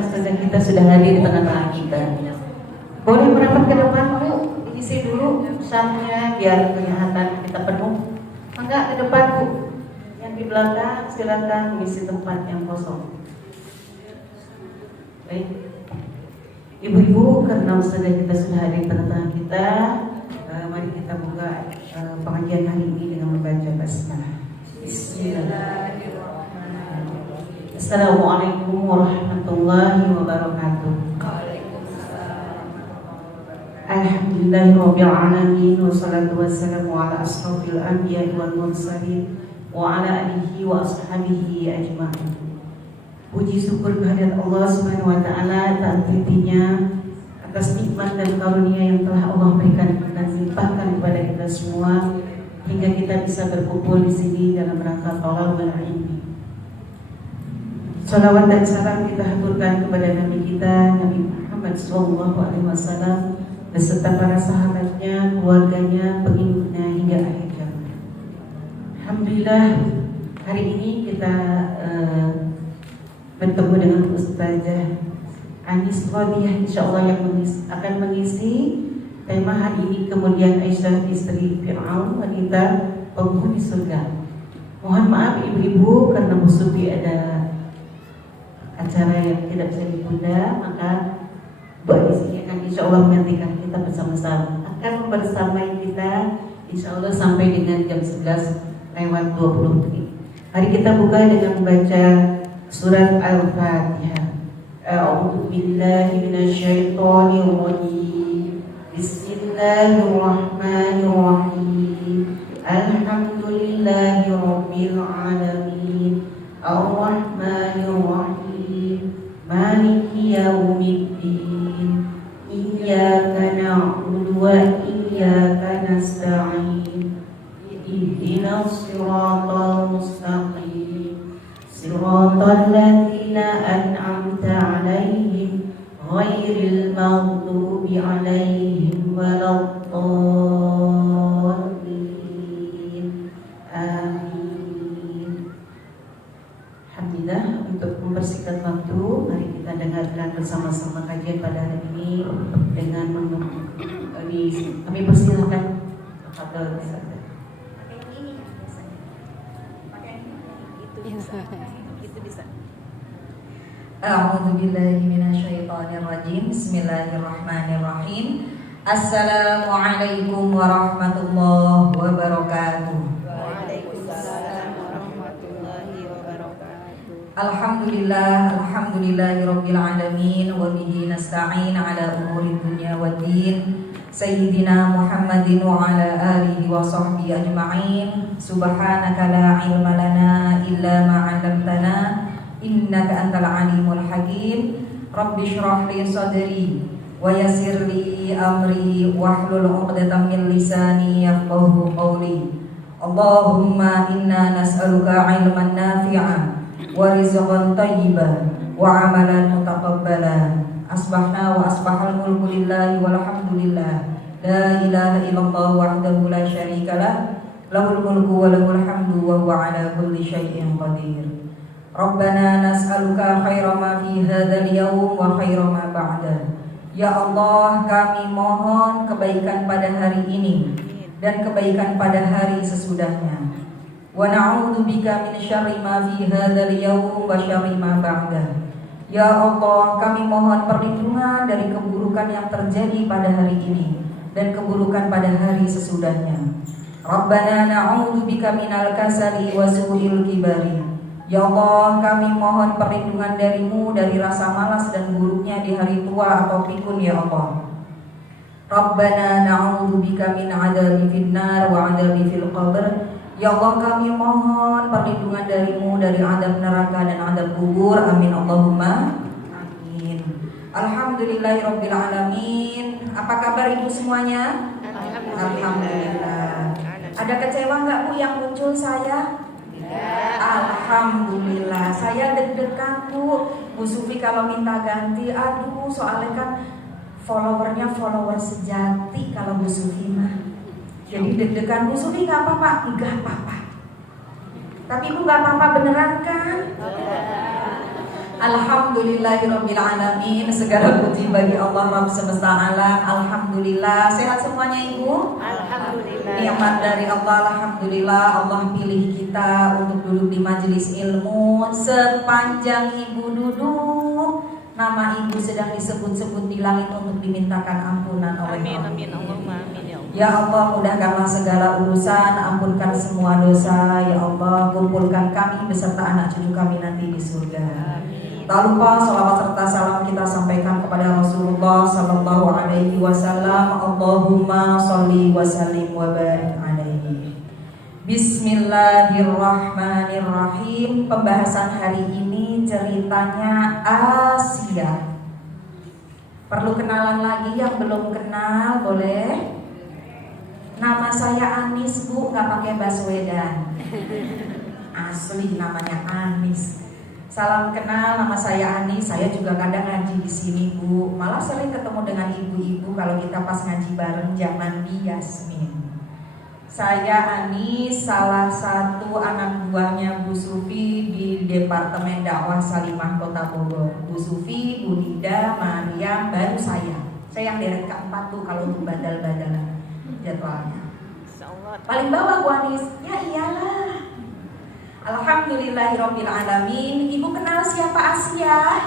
Ustazah kita sudah hadir di tengah-tengah kita. Boleh merapat ke depan, Bu. Isi dulu samnya biar kelihatan kita penuh. Enggak ke depan, Bu. Yang di belakang silakan mengisi tempat yang kosong. Baik. Ibu-ibu, karena Ustazah kita sudah hadir di tengah-tengah kita, mari kita buka pengajian hari ini dengan membaca basmalah. Bismillahirrahmanirrahim. Assalamualaikum warahmatullahi wabarakatuh. Alhamdulillahirabbil alamin wassalatu wassalamu ala asrofil anbiya'i wal mursalin wa ala alihi wa ashabihi ajma'in. Puji syukur kehadirat Allah Subhanahu wa taala tak hentinya atas nikmat dan karunia yang telah Allah berikan dan limpahkan kepada kita semua hingga kita bisa berkumpul di sini dalam rangka thalabul ilmi. Salawat dan salam kita haturkan kepada Nabi kita Nabi Muhammad SAW beserta para sahabatnya, keluarganya, pengikutnya hingga akhir zaman. Alhamdulillah hari ini kita bertemu dengan Ustazah Anis Rodiah insyaallah yang akan mengisi tema hari ini, kemudian Aisyah istri Fir'aun, wanita penghuni surga. Mohon maaf ibu-ibu karena Bu Sufi ada acara yang tidak bisa ditunda, maka Bu Anis ini akan insyaallah menggantikan kita bersama-sama, akan membersamai kita insyaallah sampai dengan jam 11:20 menit. Mari kita buka dengan membaca Surat Al-Fatihah. A'udzu billahi minasyaitonir rajim. Bismillahirrahmanirrahim. Alhamdulillahirabbil alamin. Ar-Rahmanir Rahim. Maliki yaumiddin. Iyyaka na'budu wa iyyaka nasta'in. Ihdinas siratal mustaqim. Siratal ladzina an'amta 'alaihim ghairil maghdubi 'alaihim waladdallin. Amin. Alhamdulillah, untuk membersihkan waktu, mari kita dengarkan bersama-sama kajian pada hari ini dengan kami persilakan kepada Ustaz. Itu bisa. A'udzu billahi minasyaitonir rajim. Bismillahirrahmanirrahim. Assalamualaikum warahmatullahi wabarakatuh. Waalaikumsalam warahmatullahi wabarakatuh. Alhamdulillahirabbil alamin wa bihi nasta'in ala umurid dunya waddin. Sayyidina Muhammadin wa ala alihi wa sahbihi ajma'in. Subhanaka la ilma lana illa ma 'allamtana innaka antal alimul hakim. Rabbi shrah li sadri wa yassir li amri wahlul 'uqdatam min lisani yafqahu qawli. Allahumma inna nas'aluka 'ilman nafi'an wa rizqan thayyiban wa 'amalan mutaqabbalan. Asbahna wa asbahal mulku lillahi walhamdulillah. La ilaha illallah wahdahu la syarikalah. Lahul mulku wa lahul hamdu wa huwa ala kulli syai'in qadir. Rabbana nas'aluka khaira ma fi hadzal yawm wa khaira ma ba'da. Ya Allah, kami mohon kebaikan pada hari ini dan kebaikan pada hari sesudahnya. Wa na'udzubika min syarri ma fi hadzal yawm wa syarri ma ba'da. Ya Allah, kami mohon perlindungan dari keburukan yang terjadi pada hari ini dan keburukan pada hari sesudahnya. Rabbana na'udzubika minal kasali wa su'il kibari. Ya Allah, kami mohon perlindungan darimu dari rasa malas dan buruknya di hari tua atau pikun ya Allah. Rabbana na'udzubika min 'adzabi finnar wa 'adzabi fil qabr. Ya Allah, kami mohon perlindungan darimu dari azab neraka dan azab kubur. Amin Allahumma amin. Alhamdulillahirabbil alamin. Apa kabar ibu semuanya? Alhamdulillah. Ada kecewa nggak Bu yang muncul saya? Alhamdulillah. Saya deg-degan Bu. Bu Sufi kalau minta ganti, aduh soalnya kan followernya follower sejati kalau Bu Sufi mah. Jadi deg-degan. Bu Sufi nggak apa-apa? Nggak apa-apa. Tapi Ibu nggak apa-apa beneran kan? Alhamdulillahirabbil alamin. Segala puji bagi Allah Rabb semesta alam. Alhamdulillah. Sehat semuanya Ibu? Alhamdulillah. Nikmat dari Allah. Alhamdulillah Allah pilih kita untuk duduk di majelis ilmu. Sepanjang Ibu duduk, nama Ibu sedang disebut-sebut di langit untuk dimintakan ampunan oleh Allah. Amin Allahumma amin ya Allah. Ya Allah, mudahkanlah segala urusan, ampunkan semua dosa. Ya Allah, kumpulkan kami beserta anak cucu kami nanti di surga. Tak lupa salawat serta salam kita sampaikan kepada Rasulullah Sallallahu Alaihi Wasallam. Allahumma sholli wa sallim wa barik alaihi. Bismillahirrahmanirrahim. Pembahasan hari ini ceritanya Asia. Perlu kenalan lagi yang belum kenal boleh? Nama saya Anis Bu, nggak pakai Baswedan. Asli namanya Anis. Salam kenal, nama saya Anis. Saya juga kadang ngaji di sini Bu. Malah sering ketemu dengan ibu-ibu kalau kita pas ngaji bareng zaman di Yasmin. Saya Anis, salah satu anak buahnya Bu Sufi di Departemen Dakwah Salimah Kota Bogor. Bu Sufi, Bu Nida, Mariam, baru saya. Saya yang deret keempat tuh kalau untuk badal-badalan jadwalnya. Paling bawah Bu Anis, ya iyalah. Alhamdulillahirabbil alamin. Ibu kenal siapa Asia?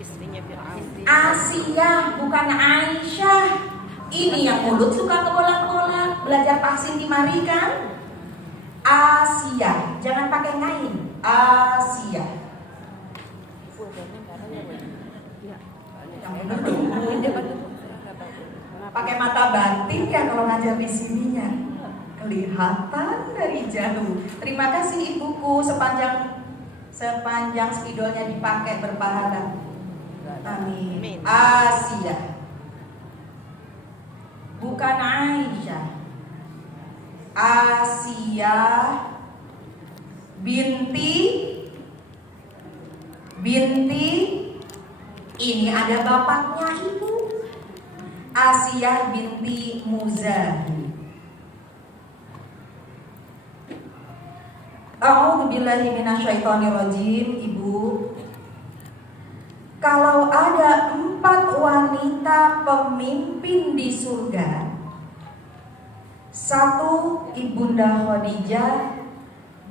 Istrinya Fir'aun. Asia, bukan Aisyah. Ini yang mulut suka kebolak-bolak. Belajar tahsin di mari kan? Asia, jangan pakai ngain. Asia. Yang benar dong. Pakai mata batin kan kalau ngajar di sininya. Kelihatan dari jauh. Terima kasih ibuku, sepanjang spidolnya dipakai berpahala. Amin. Asia, bukan Aisyah. Asia binti ini ada bapaknya ibu. Asia binti Muzahim. A'udzubillahi minasyaitonirrajim. Ibu, kalau ada 4 wanita pemimpin di surga, 1 Ibunda Khadijah,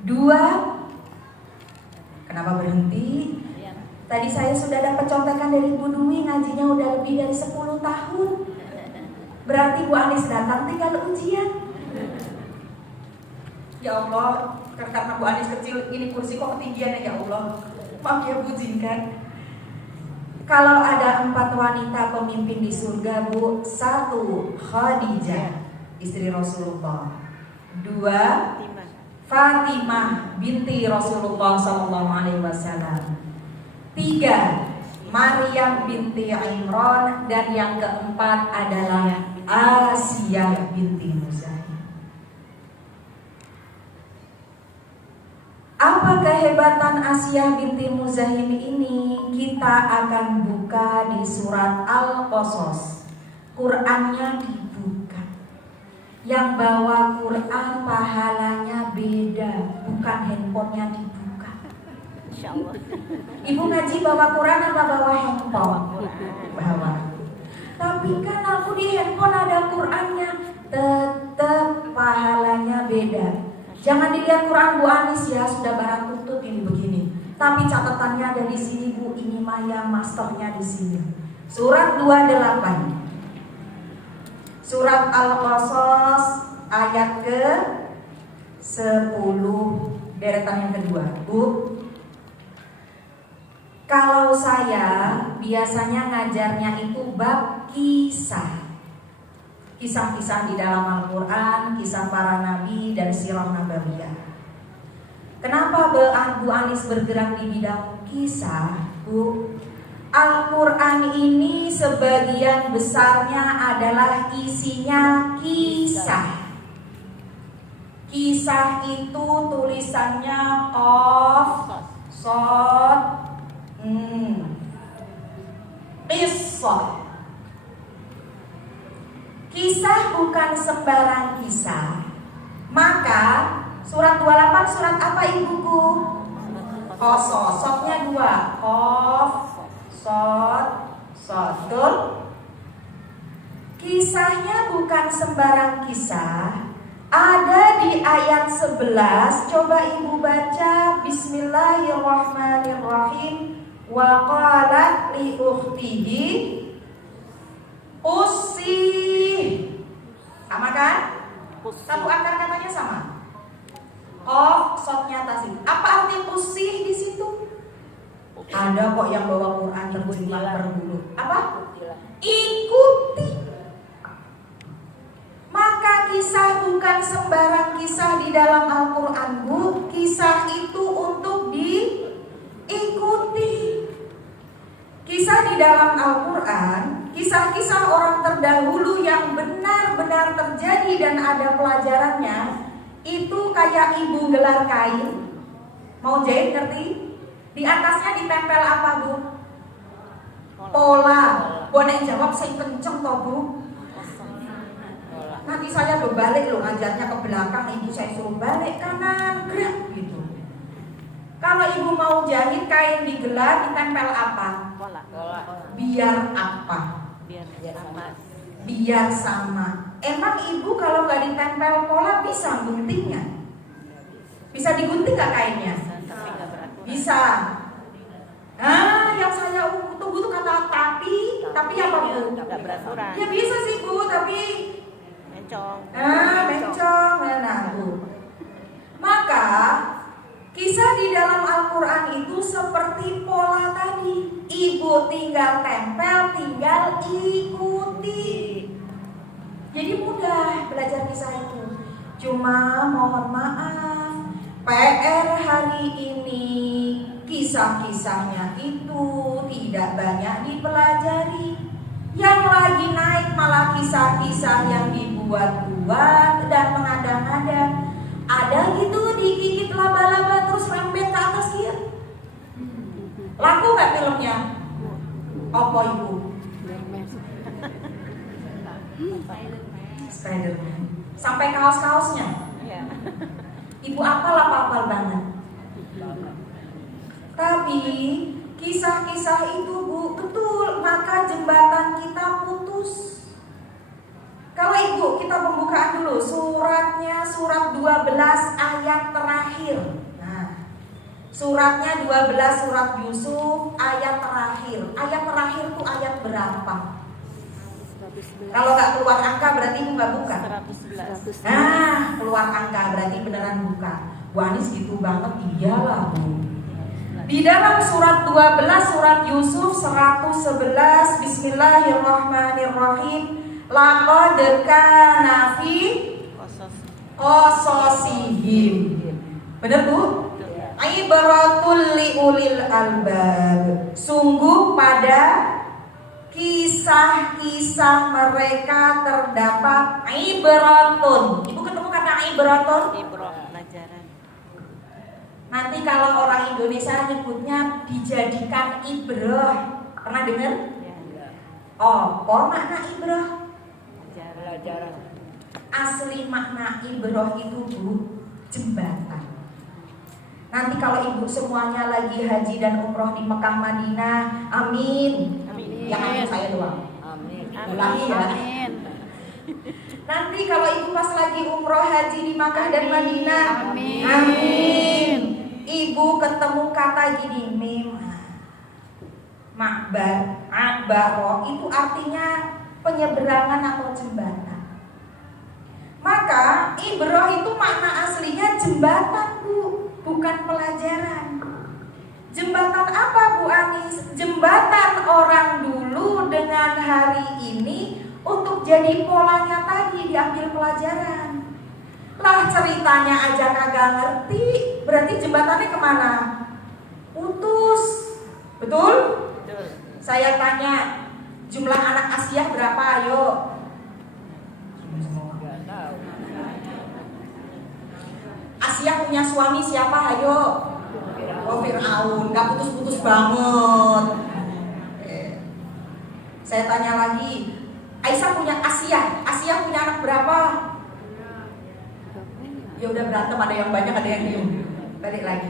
2, kenapa berhenti? Tadi saya sudah dapat contekan dari Bu Dwi, ngajinya udah lebih dari 10 tahun. Berarti Bu Anis datang tinggal ujian. Ya Allah, karena Bu Anis kecil, ini kursi kok ketinggian ya Allah. Maaf ya Bu, jinkan. Kalau ada 4 wanita pemimpin di surga Bu, 1 Khadijah, istri Rasulullah, 2 Fatimah binti Rasulullah SAW, 3 Maryam binti Imran, dan yang keempat adalah Asia binti Muzahim. Apa kehebatan Asia binti Muzahim ini? Kita akan buka di surat Al-Qasas. Qurannya dibuka. Yang bawa Quran pahalanya beda, bukan handphonenya dibuka. Insyaallah. Ibu ngaji bawa Quran apa bawa handphone? Bawa. Tapi kan aku di handphone ada Qurannya, tetap pahalanya beda. Jangan dilihat Quran Bu Anis ya, sudah barang tutut ini begini. Tapi catatannya ada di sini Bu, ini Maya masternya di sini. Surat 28. Surat Al-Qasas ayat ke-10, deretan yang kedua. Bu, kalau saya biasanya ngajarnya itu bab kisah. Kisah-kisah di dalam Al-Quran, kisah para nabi dan sirah nabawiyah. Kenapa Bu Anis bergerak di bidang kisah, Bu? Al-Quran ini sebagian besarnya adalah isinya kisah. Kisah itu tulisannya Qaf, Shad, Qissah. Kisah bukan sembarang kisah. Maka surat 28 surat apa ibuku? Koso, sotnya 2. Kof, sot, betul? Kisahnya bukan sembarang kisah. Ada di ayat 11. Coba ibu baca. Bismillahirrahmanirrahim. Wa qalat li ukhtihi usih. Sama kan? Satu akar katanya sama. Qaf, sotnya tasih. Apa arti usih di situ? Ada kok yang bawa Quran terjemah berbulu. Apa? Ikuti. Maka kisah bukan sembarang kisah di dalam Al-Quran, Bu. Kisah itu untuk diikuti. Kisah di dalam Al-Quran, kisah-kisah orang terdahulu yang benar-benar terjadi dan ada pelajarannya, itu kayak ibu gelar kain. Mau jahit ngerti? Di atasnya ditempel apa, Bu? Pola. Boleh jawab saya kenceng toh, Bu? Nanti saya berbalik loh, ngajarnya ke belakang, ibu saya suruh balik kanan, gerak gitu. Kalau ibu mau jahit kain digelar, ditempel apa? Pola. Biar apa? Biar sama. Emang ibu kalau nggak ditempel pola bisa guntingnya? Bisa digunting nggak kainnya? Bisa. Nah, yang saya tunggu tuh kata tapi apa, Bu? Ya bisa sih, Bu, tapi mencong. Nah, Bu. Maka kisah di dalam Al-Quran itu seperti pola tadi. Ibu tinggal tempel, tinggal ikuti. Jadi mudah belajar kisah itu. Cuma mohon maaf, PR hari ini kisah-kisahnya itu tidak banyak dipelajari. Yang lagi naik malah kisah-kisah yang dibuat-buat dan mengada-ngada. Ada gitu digigit laba-laba terus rembet ke atas dia. Laku gak filmnya? Apa ibu? Spiderman. Sampai kaos-kaosnya. Ibu apal banget. Tapi kisah-kisah itu, Bu, betul, maka jembatan kita putus. Kalau ibu, kita pembukaan dulu suratnya, surat 12 ayat terakhir. Nah, suratnya 12 surat Yusuf ayat terakhir. Ayat terakhir itu ayat berapa? Kalau nggak keluar angka berarti ibu nggak buka. 111. Nah, keluar angka berarti beneran buka. Bu Anis gitu banget, iyalah, Bu. Di dalam surat 12 surat Yusuf 111, Bismillahirrahmanirrahim. Laqad kana fi qasasihim. Benar, Bu? Ibratul liulil albab. Sungguh pada kisah-kisah mereka terdapat ibratun. Ibu ketemu kata ibratun? Pelajaran. Nanti kalau orang Indonesia nyebutnya dijadikan ibrah. Pernah dengar? Oh, makna ibrah? Pelajaran. Asli makna ibrah itu, Bu, jembatan. Nanti kalau ibu semuanya lagi haji dan umroh di Mekah Madinah, amin. Yang amin saya doang. Amin. Ulangi ya. Nanti kalau ibu pas lagi umroh haji di Makkah dan Madinah, amin. Ibu ketemu kata gini, mim, makbaro itu artinya penyeberangan atau jembatan. Maka ibrah itu makna aslinya jembatan, Bu, bukan pelajaran. Jembatan apa, Bu Anis? Jembatan orang dulu dengan hari ini untuk jadi polanya tadi diambil pelajaran. Lah ceritanya aja kagak ngerti, berarti jembatannya kemana? Putus. Betul? Betul. Saya tanya, jumlah anak Asia berapa? Ayo. Asia punya suami siapa? Ayo. Oh, Fir'aun, gak putus-putus banget. Saya tanya lagi, Aisyah punya Asia punya anak berapa? Ya udah berantem, ada yang banyak, ada yang diem. Balik lagi.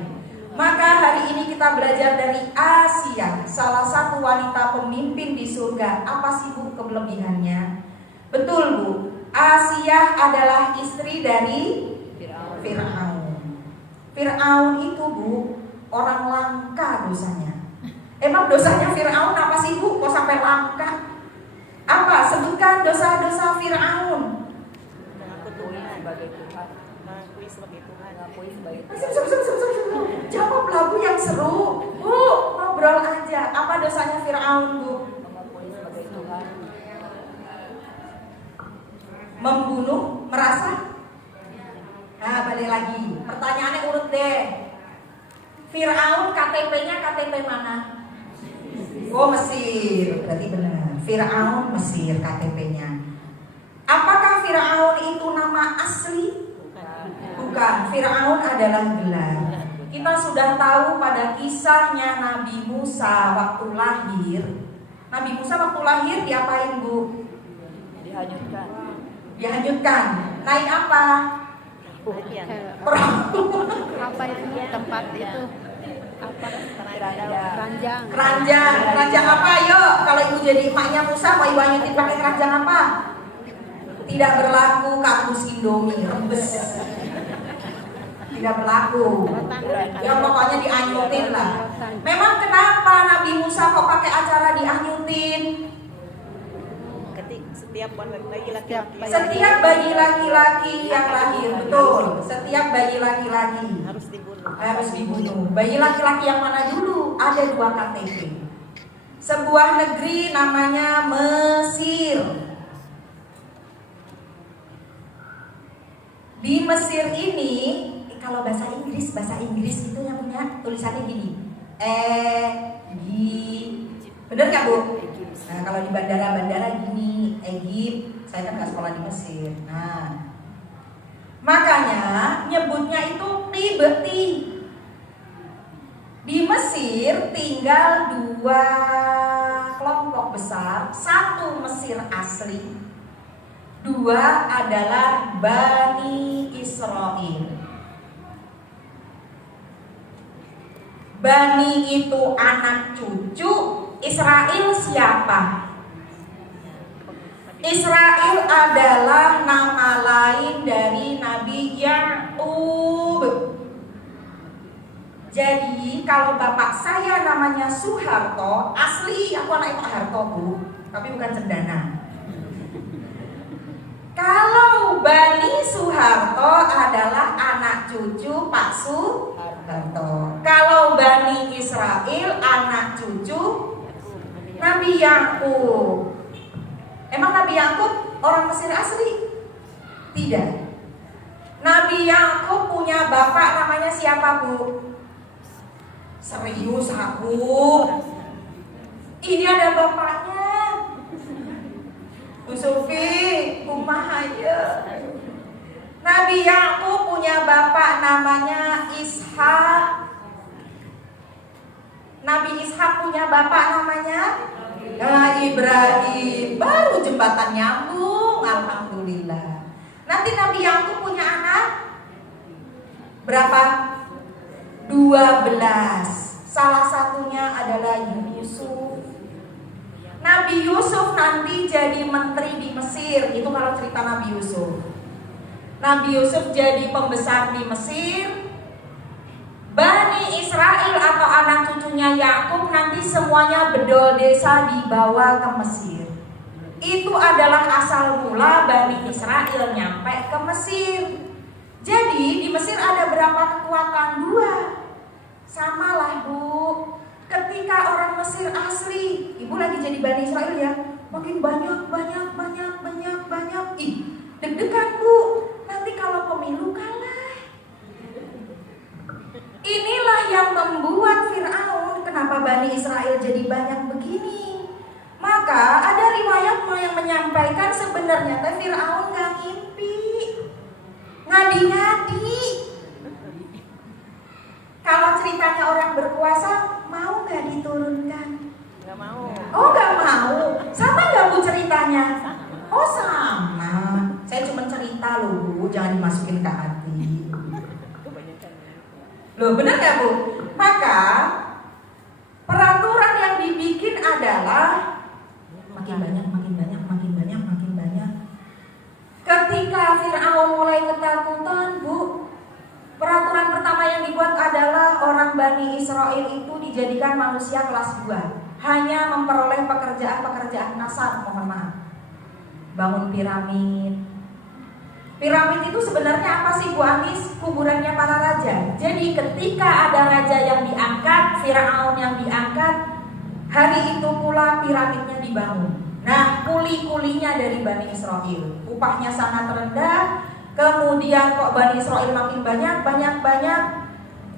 Maka hari ini kita belajar dari Asia, salah satu wanita pemimpin di surga. Apa sih Bu kelebihannya? Betul Bu, Asia adalah istri dari Fir'aun. Fir'aun itu Bu, orang langka dosanya. Emang dosanya Fir'aun apa sih Bu? Kok sampai langka? Apa? Sebutkan dosa-dosa Fir'aun. Mengaku Tuhan sebagai Tuhan. Mengakui sebagai Tuhan. Mengakui sebagai Jawab lagu yang seru. Bu, ngobrol aja. Apa dosanya Fir'aun Bu? Mengakui sebagai Tuhan. Membunuh, merasa? Nah, balik lagi. Pertanyaannya urut deh. Fir'aun KTP-nya KTP mana? Oh, Mesir. Berarti benar. Fir'aun Mesir KTP-nya. Apakah Fir'aun itu nama asli? Bukan. Fir'aun adalah gelar. Kita sudah tahu pada kisahnya Nabi Musa waktu lahir. Nabi Musa waktu lahir diapain Bu? Dihanyutkan. Dihanyutkan. Naik apa? Perahu. Apa itu tempat itu? Apa? Keranjang. Keranjang apa? Yuk, kalau ibu jadi emaknya Musa, mau ibu hanyutin pakai keranjang apa? Tidak berlaku kakus Indomie rembes. Tidak berlaku. Ya pokoknya dianyutin lah. Memang kenapa Nabi Musa kok pakai acara dianyutin? Setiap bayi laki-laki. Setiap bayi laki-laki yang lahir, betul. Setiap bayi laki-laki Harus dibunuh. harus dibunuh. Bayi laki-laki yang mana dulu? Ada 2 KTP. Sebuah negeri namanya Mesir. Di Mesir ini, kalau bahasa Inggris itu yang punya tulisannya gini. Bener nggak Bu? Nah, kalau di bandara-bandara gini, Egypt, saya kan nggak sekolah di Mesir. Nah, makanya nyebutnya itu Liberty. Di Mesir tinggal 2 kelompok besar, 1 Mesir asli, 2 adalah Bani Israel. Bani itu anak cucu, Israel siapa? Israel adalah nama lain dari Nabi Yakub. Jadi kalau bapak saya namanya Soeharto, asli aku anak Pak Harto Bu, tapi bukan Cendana. Kalau Bani Soeharto adalah anak cucu Pak Soeharto. Kalau Bani Israel anak cucu Nabi Yakub. Emang Nabi Yakub orang Mesir asli? Tidak. Nabi Yakub punya bapak namanya siapa Bu? Serius aku? Ini ada bapaknya. Bu Sufi, kumaha ya. Nabi Yakub punya bapak namanya Ishak. Nabi Ishak punya bapak namanya Ibrahim. Baru jembatan nyambung, alhamdulillah. Nanti Nabi Yakub punya anak berapa? 12. Salah satunya adalah Yusuf. Nabi Yusuf nanti jadi menteri di Mesir. Itu kalau cerita Nabi Yusuf. Nabi Yusuf jadi pembesar di Mesir. Bani Israel atau anak cucunya Yakub nanti semuanya bedol desa dibawa ke Mesir. Itu adalah asal mula Bani Israel nyampe ke Mesir. Jadi di Mesir ada berapa kekuatan? 2. Samalah Bu. Ketika orang Mesir asli, ibu lagi jadi Bani Israel ya, makin banyak. Ih, deg-degan Bu. Nanti kalau pemilu kalah. Inilah yang membuat Fir'aun kenapa Bani Israel jadi banyak begini. Maka ada riwayat yang menyampaikan sebenarnya Fir'aun gak ngimpi, ngadi-ngadi. Kalau ceritanya orang berkuasa, mau gak diturunkan? Gak mau. Oh gak mau. Sama gak Bu ceritanya? Oh sama. Saya cuma cerita loh Bu, jangan dimasukin ke hati. Loh bener gak Bu? Maka peraturan yang dibikin adalah makin banyak. Ketika Fir'aun mulai ketakutan, Bu, peraturan pertama yang dibuat adalah orang Bani Israel itu dijadikan manusia kelas 2, hanya memperoleh pekerjaan-pekerjaan kasar, mohon maaf. Bangun piramid. Piramid itu sebenarnya apa sih, Bu Anis? Kuburannya para raja. Jadi ketika ada raja yang diangkat, Fir'aun yang diangkat, hari itu pula piramidnya dibangun. Nah, kuli-kulinya dari Bani Israel, upahnya sangat rendah. Kemudian kok Bani Israel makin banyak.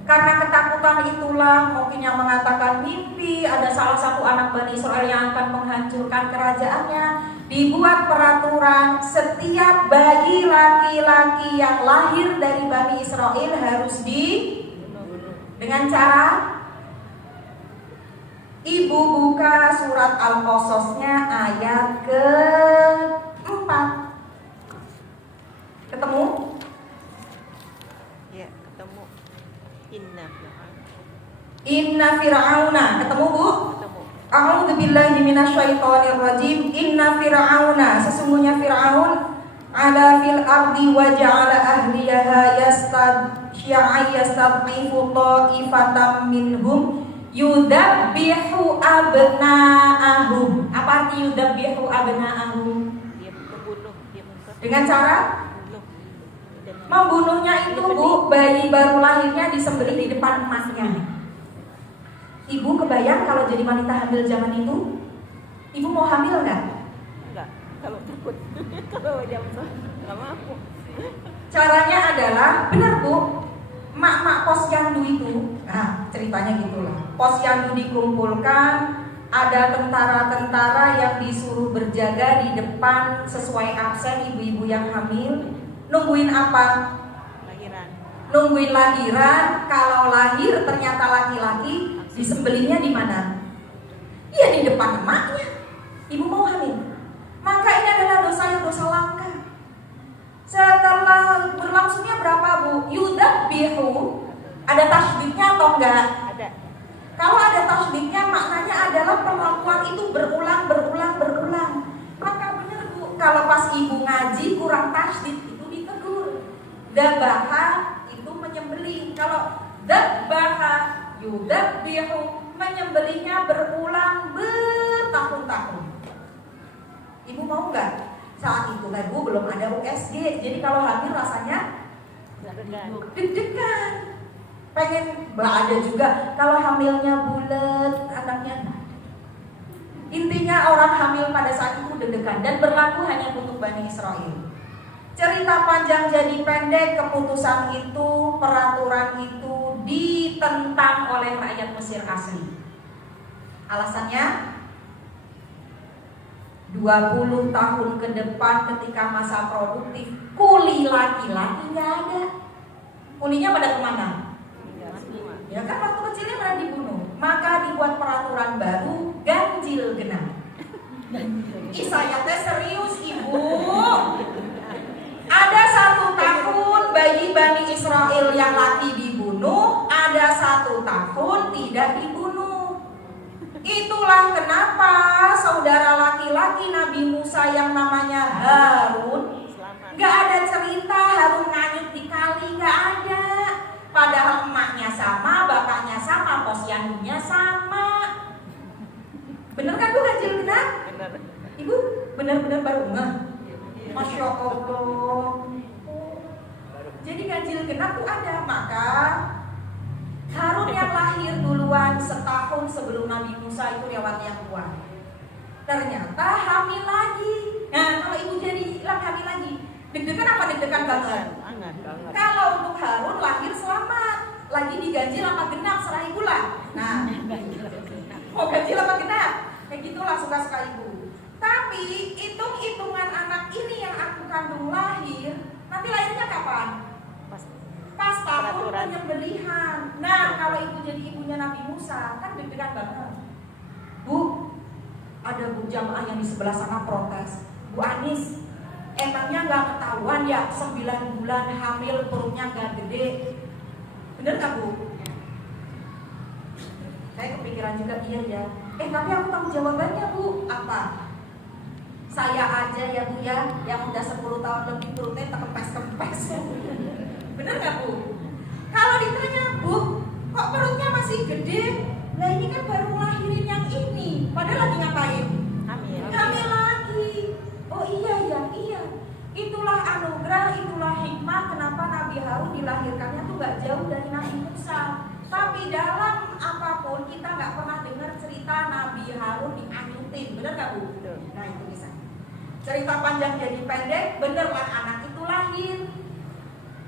Karena ketakutan itulah mungkin yang mengatakan mimpi ada salah satu anak Bani Israel yang akan menghancurkan kerajaannya. Dibuat peraturan setiap bayi laki-laki yang lahir dari Bani Israel harus dengan cara Ibu buka surat Al-Qasasnya ayat ke-4. Ketemu? Ya, ketemu. Inna Fir'auna. Ketemu, Bu? Ketemu. A'udzu billahi minasyaitonir rajim. Inna Fir'auna, sesungguhnya Fir'aun ala fil ardi wa ja'ala ahliyaha yastad'ifu ta'ifatan minhum yudabbihu abna'ahum. Apa arti yudabbihu abna'ahum? Dia membunuh, Dengan cara membunuhnya itu, Bu, bayi baru lahirnya disembelih di depan emaknya. Ibu kebayang kalau jadi wanita hamil zaman itu? Ibu mau hamil nggak? Enggak, kalau takut. Kalau jam enggak mampu. Caranya adalah, benar Bu, mak-mak posyandu itu, nah ceritanya gitulah. Posyandu dikumpulkan, ada tentara-tentara yang disuruh berjaga di depan sesuai absen ibu-ibu yang hamil. Nungguin apa? Lahiran. Nungguin lahiran. Kalau lahir ternyata laki-laki, disembelihnya di mana? Iya, di depan emaknya. Ibu mau hamil. Maka ini adalah dosa yang dosa langka. Setelah berlangsungnya berapa, Bu? Yudabbihu. Ada tasydidnya atau enggak? Ada. Kalau ada tasydidnya maknanya adalah perlakuan itu berulang. Maka benar, Bu, kalau pas ibu ngaji kurang tasydid itu ditegur. Dabaha itu menyembelih. Kalau dabaha yudabbihu, menyembelihnya berulang bertahun-tahun. Ibu mau enggak? Saat itu kan Bu belum ada USG, jadi kalau hamil rasanya deg-degan. Pengen, ada juga kalau hamilnya bulat anaknya. Intinya orang hamil pada saat itu deg-degan dan berlaku hanya untuk Bani Israel. Cerita panjang jadi pendek, keputusan itu, peraturan itu ditentang oleh rakyat Mesir asli. Alasannya 20 tahun ke depan ketika masa produktif, kuli laki-laki nggak ada. Kulinya pada kemana? Ya kan waktu kecilnya pernah dibunuh. Maka dibuat peraturan baru, ganjil genap. Saya teh serius, Ibu. Ada 1 tahun bayi Bani Israel yang laki dibunuh, ada 1 tahun tidak dibunuh. Itulah kenapa saudara laki-laki Nabi Musa yang namanya Harun, gak ada cerita Harun nganyut di kali, gak ada. Padahal emaknya sama, bapaknya sama, posyandunya sama. Bener kan Bu ganjil genap? Benar. Ibu benar-benar baru ngeh. Masya Allah. Jadi ganjil genap tuh ada. Maka Harun yang lahir duluan setahun sebelum Nabi Musa itu lewat yang kuat. Ternyata hamil lagi. Nah kalau ibu jadi hilang hamil lagi, deg-degan apa deg-degan banget? Kalau untuk Harun lahir selamat, lagi diganjil apa genap serah ibu lah. Nah mau ganjil apa genap? Kayak gitulah suka-suka ibu. Tapi hitung-hitungan anak ini yang aku kandung lahir, nanti lahirnya kapan? Pas tahun penyembelihan. Nah kalau ibu jadi ibunya Nabi Musa, kan deg-degan banget. Bu, ada Bu jamaah yang di sebelah sana protes. Bu Anis, emangnya gak ketahuan ya 9 bulan hamil perutnya gak gede? Bener gak Bu? Saya kepikiran juga, iya ya. Tapi aku tahu jawabannya Bu. Apa? Saya aja ya Bu ya, yang udah 10 tahun lebih perutnya terkempes-kempes. Bener gak Bu? Kalau ditanya Bu, kok perutnya masih gede? Nah ini kan baru ngelahirin yang ini. Padahal lagi ngapain? Hamil lagi. Oh iya ya, iya. Itulah anugerah, itulah hikmah kenapa Nabi Harun dilahirkannya tuh gak jauh dari Nabi Musa. Tapi dalam apapun kita gak pernah dengar cerita Nabi Harun dianyutin. Bener gak Bu? Nah itu bisa. Cerita panjang jadi pendek, benerlah anak itu lahir.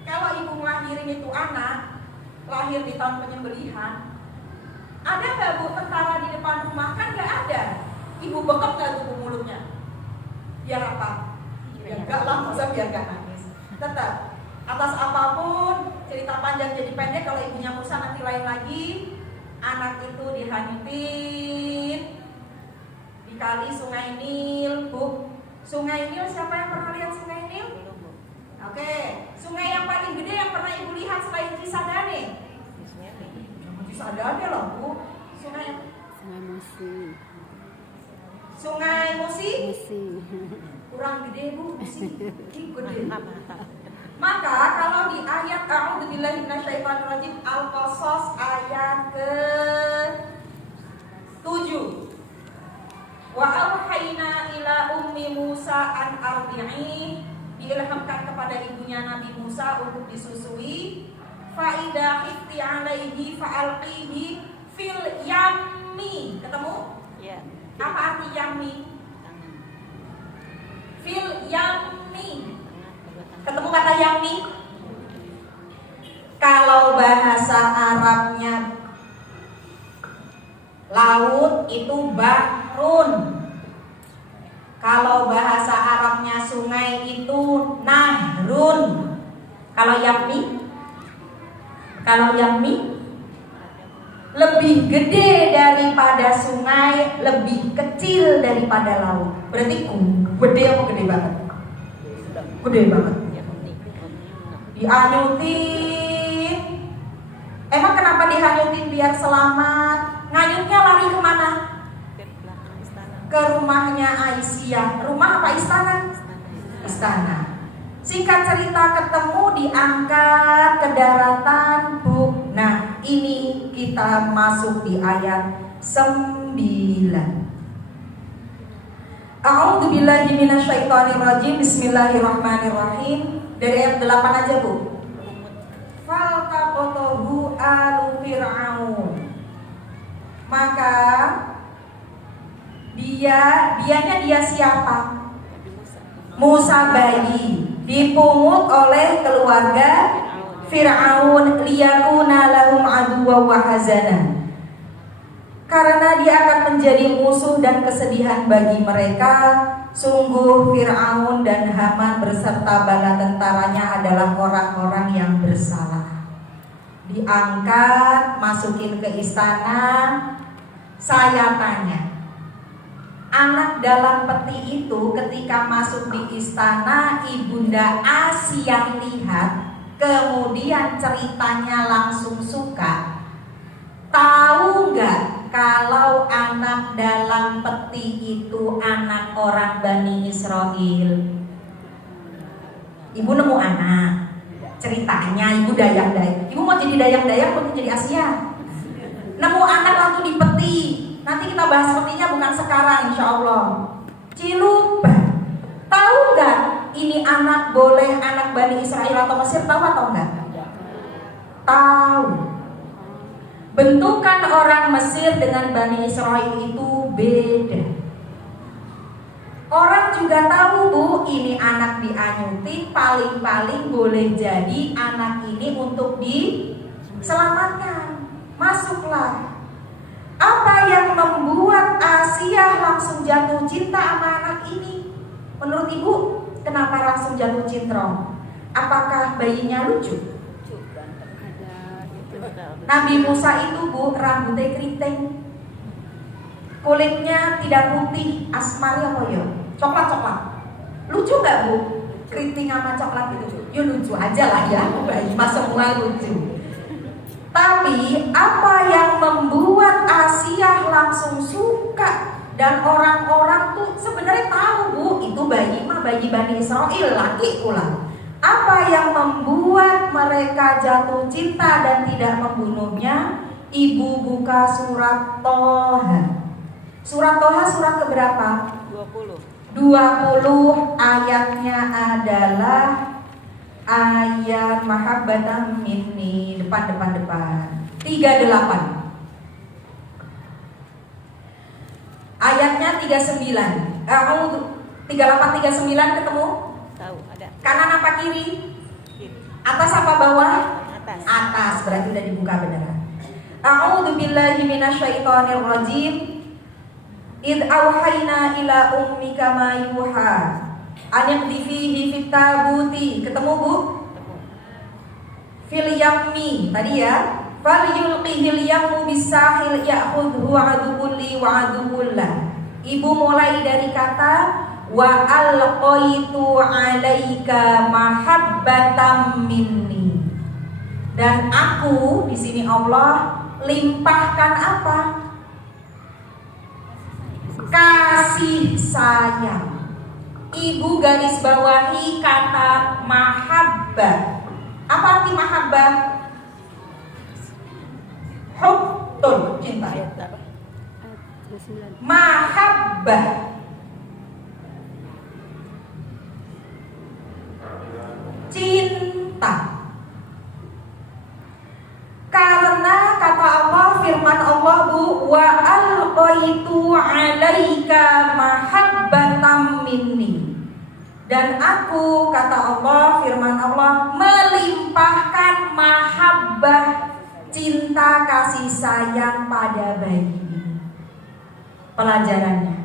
Kalau ibu ngelahirin itu anak, lahir di tahun penyembelihan, ada gak Bu tentara di depan rumah? Kan gak ada. Ibu bekap gak tuh mulutnya? Biar apa? Biar gak lah, masa biar gak nangis. Tetap, atas apapun, cerita panjang jadi pendek. Kalau ibunya Musa nanti lain lagi, anak itu dihanyutin di kali Sungai Nil. Bu, Sungai Nil, siapa yang pernah lihat Sungai Nil? Oke, sungai yang paling gede yang pernah ibu lihat selain Cisadane? Cisadane loh Bu. Sungai Musi. Sungai Musi? Musi. Kurang gede Bu, Musi. Gede. Maka kalau di ayat A'udzubillahi minasyaitonirrajim Al-Qasas ayat ke-7, wa auhayna ila ummi Musa an ardi'i, diilhamkan kepada ibunya Nabi Musa untuk disusui. Fa idza khifti 'alaihi fa'alqihi fil yammi. Ketemu? Iya. Apa arti yammi? Fil yammi. Ketemu kata yammi? Kalau bahasa Arabnya laut itu bahrun. Kalau bahasa Arabnya sungai itu nahrun. Kalau yammi lebih gede daripada sungai, lebih kecil daripada laut. Berarti gede apa gede banget? Gede banget. Dihanyutin. Emang kenapa dihanyutin? Biar selamat. Nganyutnya lari kemana? Ke rumahnya Aisyah. Rumah apa istana? Istana. Singkat cerita ketemu, diangkat ke daratan Bu. Nah ini kita masuk di ayat 9. A'udzubillahi minasyaitonirrajim. Bismillahirrahmanirrahim. Dari ayat 8 aja Bu. Faltaqatahu alu fir'aun. Maka dianya siapa? Musa bayi, dipungut oleh keluarga Fir'aun liyakuna lahum aduwwa wa hazana. Karena dia akan menjadi musuh dan kesedihan bagi mereka. Sungguh Fir'aun dan Haman beserta bala tentaranya adalah orang-orang yang bersalah. Diangkat, masukin ke istana. Saya tanya, anak dalam peti itu ketika masuk di istana, Ibunda Asia lihat, kemudian ceritanya langsung suka. Tahu nggak kalau anak dalam peti itu anak orang Bani Israel? Ibu nemu anak, ceritanya ibu dayang-dayang. Ibu mau jadi dayang-dayang atau jadi Asia? Nemu anak lalu di peti. Nanti kita bahas petinya bukan sekarang insya Allah. Ciluba. Tahu nggak ini anak boleh anak Bani Israel atau Mesir? Tahu atau enggak? Tahu. Bentukan orang Mesir dengan Bani Israel itu beda. Orang juga tahu Bu, ini anak dianyuti, paling-paling boleh jadi anak ini untuk diselamatkan. Masuklah. Apa yang membuat Asia langsung jatuh cinta sama anak ini? Menurut Ibu, kenapa langsung jatuh cinta? Apakah bayinya lucu? Nabi Musa itu Bu, rambutnya keriting, kulitnya tidak putih, asmari apa ya? Coklat-coklat. Lucu gak Bu? Keriting sama coklat gitu. Ya lucu aja lah ya, bayi mah semua lucu. Tapi apa yang membuat Asia langsung suka dan orang-orang tuh sebenarnya tahu Bu, itu bayi mah bayi Bani Israel laki pula. Apa yang membuat mereka jatuh cinta dan tidak membunuhnya? Ibu buka surat Toha. Surat Toha surat keberapa? 20 ayatnya adalah ayat mahabbatan minni, depan 38. Ayatnya 39. 38 39 ketemu? Tahu, ada. Kanan apa kiri? Atas apa bawah? Atas. Atas, berarti udah dibuka beneran. A'udzu billahi minasyaitonir rajim. Id auhayna ila ummika ma yuha. Aniqdi fihi fit tabuti. Ketemu Bu? Fil yammi tadi ya. Fal yulqihil yammu bisahil ya'khudhu aduwwun li wa aduwwullah. Ibu mulai dari kata wa alqaitu 'alaika mahabbatam minni. Dan aku di sini Allah limpahkan apa? Kasih sayang. Ibu garis bawahi kata mahabbah. Apa arti mahabbah? Hubbun, cinta. Mahabbah. Cinta. Karena kata Allah, firman Allah Bu, wa alqaitu 'alaika mahabbatam minni. Dan aku, kata Allah, firman Allah, melimpahkan mahabbah, cinta kasih sayang pada bayi ini. Pelajarannya,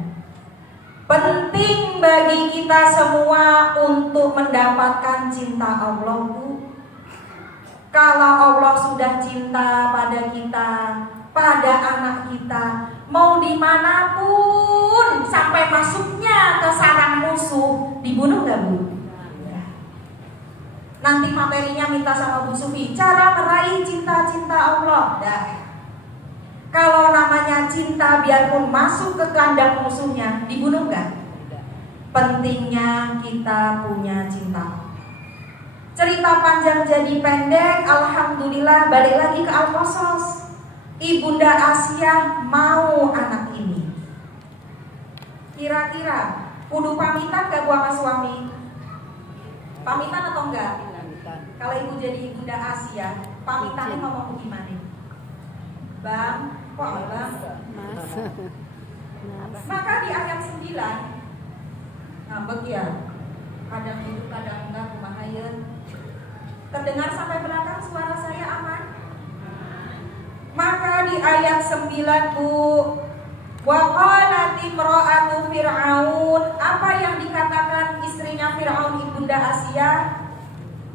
penting bagi kita semua untuk mendapatkan cinta Allah Bu. Kalau Allah sudah cinta pada kita, pada anak kita, mau dimanapun, sampai masuknya ke sarang musuh, dibunuh gak Bu? Nanti materinya minta sama Bu Sufi, cara meraih cinta-cinta Allah. Dah. Kalau namanya cinta, biarpun masuk ke kandang musuhnya, dibunuh gak? Pentingnya kita punya cinta. Cerita panjang jadi pendek, alhamdulillah balik lagi ke Al-Qasas. Ibunda Asia mau anak ini. Kira-kira kudu pamitan gak gua sama suami? Pamitan atau enggak? Kalau ibu jadi ibunda Asia, pamitannya ngomong gimana? Bang, kok bang? Maka di ayat 9 ngambek ya, kadang hidup kadang enggak, kumahaya. Terdengar sampai belakang suara saya aman? Maka di ayat 9 Bu, wa qalat imra'atu fir'aun, apa yang dikatakan istrinya Fir'aun ibunda Asia?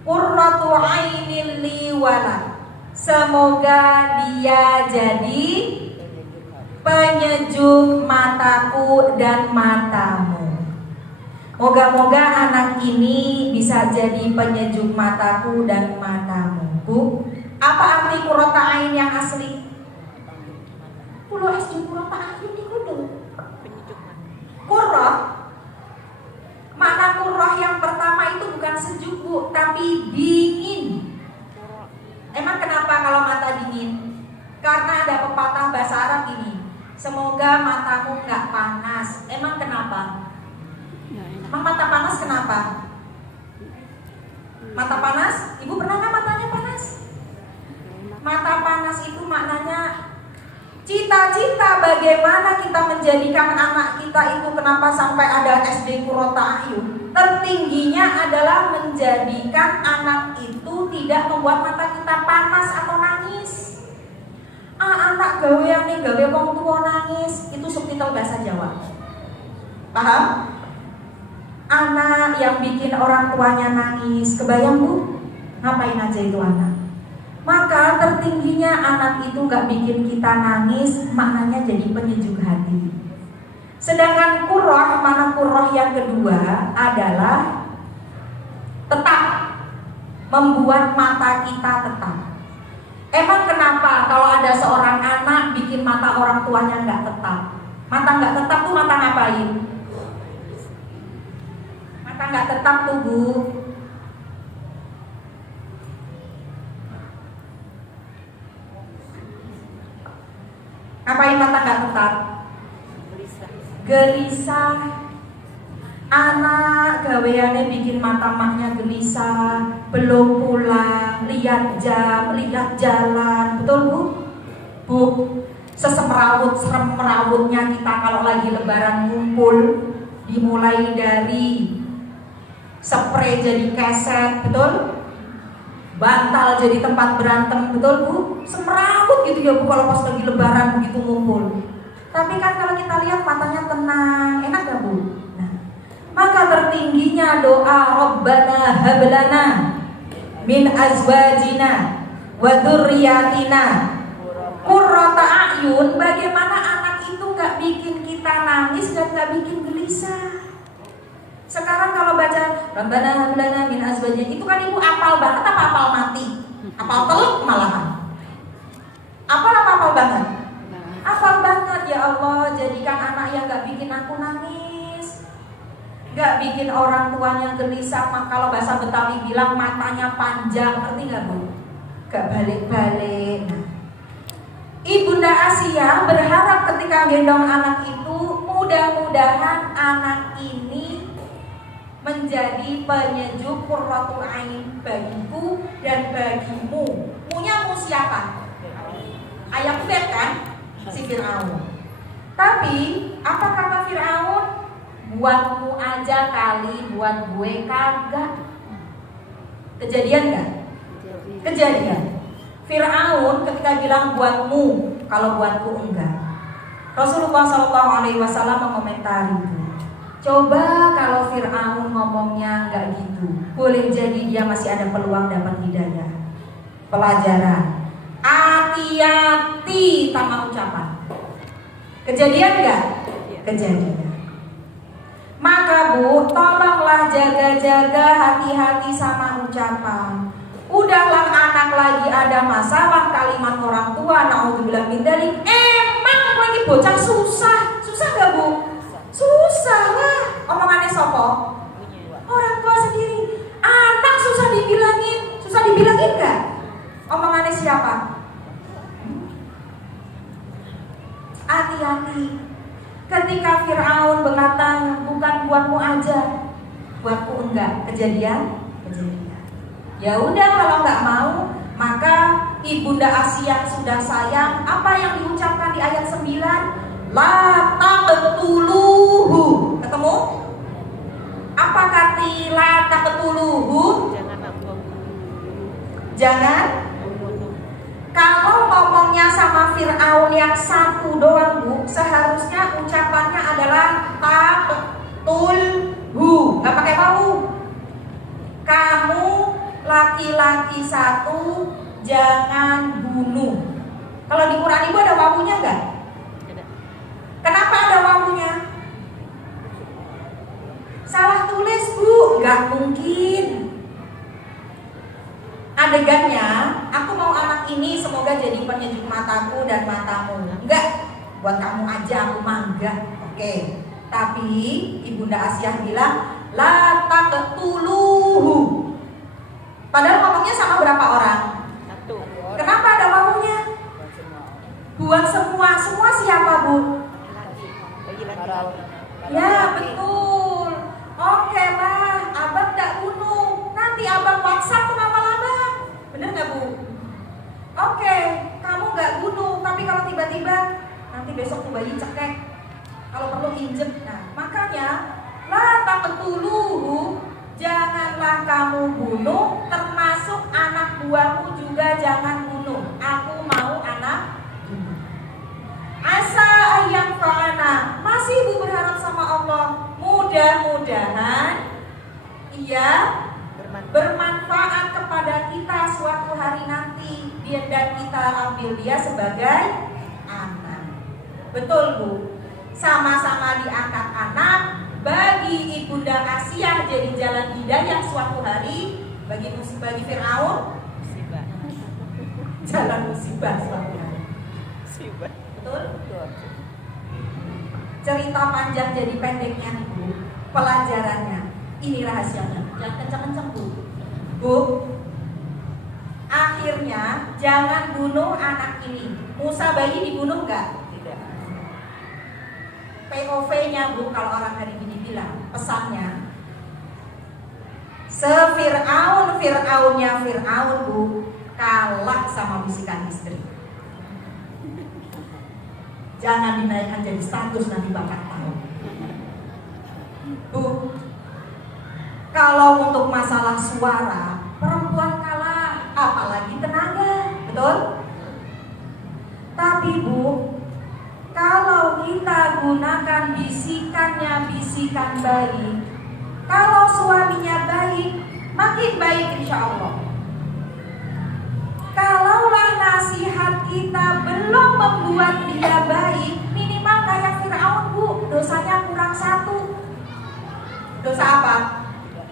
Qurratu 'ainil li walad. Semoga dia jadi penyejuk mataku dan matamu. Moga-moga anak ini bisa jadi penyejuk mataku dan matamu. Bu, apa arti qurrata ain yang asli? Kulo asli qurrata ain niku lho. Qurrah. Makna qurrah yang pertama itu bukan sejuk Bu, tapi dingin. Emang kenapa kalau mata dingin? Karena ada pepatah bahasa Arab gini, semoga matamu nggak panas. Emang kenapa? Emang mata panas kenapa? Mata panas? Ibu pernah nggak matanya panas? Mata panas itu maknanya cita-cita bagaimana kita menjadikan anak kita itu, kenapa sampai ada SD Qurrata Ayun. Tertingginya adalah menjadikan anak itu tidak membuat mata kita panas atau nangis. Anak gawean nih, gawe wong tua nangis, itu subtitle bahasa Jawa. Paham? Anak yang bikin orang tuanya nangis, kebayang Bu? Ngapain aja itu anak? Maka tertingginya anak itu gak bikin kita nangis, maknanya jadi penyejuk hati. Sedangkan qurrah, mana qurrah yang kedua adalah tetap, membuat mata kita tetap. Emang kenapa kalau ada seorang anak bikin mata orang tuanya nggak tetap? Mata nggak tetap tuh mata ngapain? Mata nggak tetap tuh Bu. Ngapain mata nggak tetap? Gelisah. Anak gaweane bikin mata maknya gelisah, belum pulang, lihat jam, lihat jalan, betul Bu? Bu, sesemrawut-semrawutnya kita kalau lagi lebaran ngumpul, dimulai dari spray jadi keset, betul? Bantal jadi tempat berantem, betul Bu? Semrawut gitu ya Bu kalau pas lagi lebaran begitu ngumpul. Tapi kan kalau kita lihat matanya tenang, enak gak Bu? Maka tertingginya doa Rabbana hablana min azwajina wa dzurriyyatina qurrata a'yun. Bagaimana anak itu gak bikin kita nangis dan gak bikin gelisah. Sekarang kalau baca Rabbana hablana min azwajina, itu kan ibu apal banget apa apal mati? Apal teluk malahan. Apal banget? Apal banget. Ya Allah, jadikan anak yang gak bikin aku nangis, gak bikin orang tuanya gelisah. Kalau bahasa Betawi bilang matanya panjang, ngerti gak Bu? Gak balik-balik. Nah, Ibunda Asia berharap ketika gendong anak itu, mudah-mudahan anak ini menjadi penyejuk qurratu ain bagiku dan bagimu. Munya mu siapa? Ayah beb kan? Si Fir'aun. Tapi apa kata Fir'aun? Buatmu aja kali, buat gue kagak. Kejadian gak? Kejadian. Fir'aun ketika bilang buatmu, kalau buatku enggak. Rasulullah SAW mengomentari itu. Coba kalau Fir'aun ngomongnya enggak gitu, boleh jadi dia masih ada peluang dapat hidayah. Pelajaran, hati-hati sama ucapan. Kejadian enggak? Kejadian. Maka Bu, tolonglah jaga-jaga, hati-hati sama ucapan. Udahlah anak lagi ada masalah kalimat orang tua, naudzubillah min dzalik. Emang lagi bocah susah. Susah gak Bu? Susah lah. Omongannya sopo? Orang tua sendiri. Anak susah dibilangin. Susah dibilangin gak? Omongannya siapa? Hati-hati. Ketika Fir'aun berkata bukan buatmu aja, buatku enggak. Kejadian. Ya udah, kalau nggak mau, maka Ibunda Asia sudah sayang. Apa yang diucapkan di ayat 9? La taqtuluhu. Ketemu? Apa kata la taqtuluhu? Jangan. Kalau ngomongnya sama Fir'aun yang satu doang Bu, seharusnya ucapannya adalah taqtulhu. Gak pakai mau. Kamu laki-laki satu, jangan bunuh. Kalau di Quran Ibu ada wawunya enggak? Kenapa ada wawunya? Salah tulis Bu, enggak mungkin. Adegannya, aku mau anak ini semoga jadi penyejuk mataku dan matamu. Enggak, buat kamu aja, aku mangga. Oke. Tapi Ibunda Asia bilang la taqtuluhu. Padahal ngomongnya sama berapa orang? Satu. Kenapa ada wawunya? Buat semua. Semua siapa Bu? Ya betul. Oke lah, abang gak bunuh. Nanti abang WhatsApp ke mama abang. Bener gak Bu? Oke, kamu gak bunuh. Tapi kalau tiba-tiba nanti besok tuh bayi cekek, kalau perlu injek. Nah makanya la taqtuluhu, janganlah kamu bunuh, termasuk anak buahmu juga jangan bunuh. Aku mau anak bunuh. Asa ayam fa'ana, masih Ibu berharap sama Allah, mudah-mudahan ia bermanfaat kepada kita suatu hari nanti, dan kita ambil dia sebagai anak. Betul Bu, sama-sama diangkat anak. Bagi Ibunda Asia jadi jalan hidayah suatu hari, bagi Fir'aun jalan musibah suatu hari. Musibah. Betul? Betul. Cerita panjang jadi pendeknya nih Bu. Pelajarannya, ini rahasianya. Jangan kenceng-kenceng Bu. Bu, akhirnya jangan bunuh anak ini. Musa bayi dibunuh nggak? Tidak. POV-nya Bu, kalau orang hari ini bilang, pesannya Fir'aunnya Fir'aun Bu, kalah sama bisikan istri. Jangan dinaikkan jadi status nanti bakal tahu. Bu, kalau untuk masalah suara, perempuan kalah, apalagi tenaga, betul? Tapi Bu, kalau kita gunakan bisikannya bisikan baik, kalau suaminya baik, makin baik insya Allah. Kalaulah nasihat kita belum membuat dia baik, minimal kayak Fir'aun Bu, dosanya kurang 1. Dosa apa?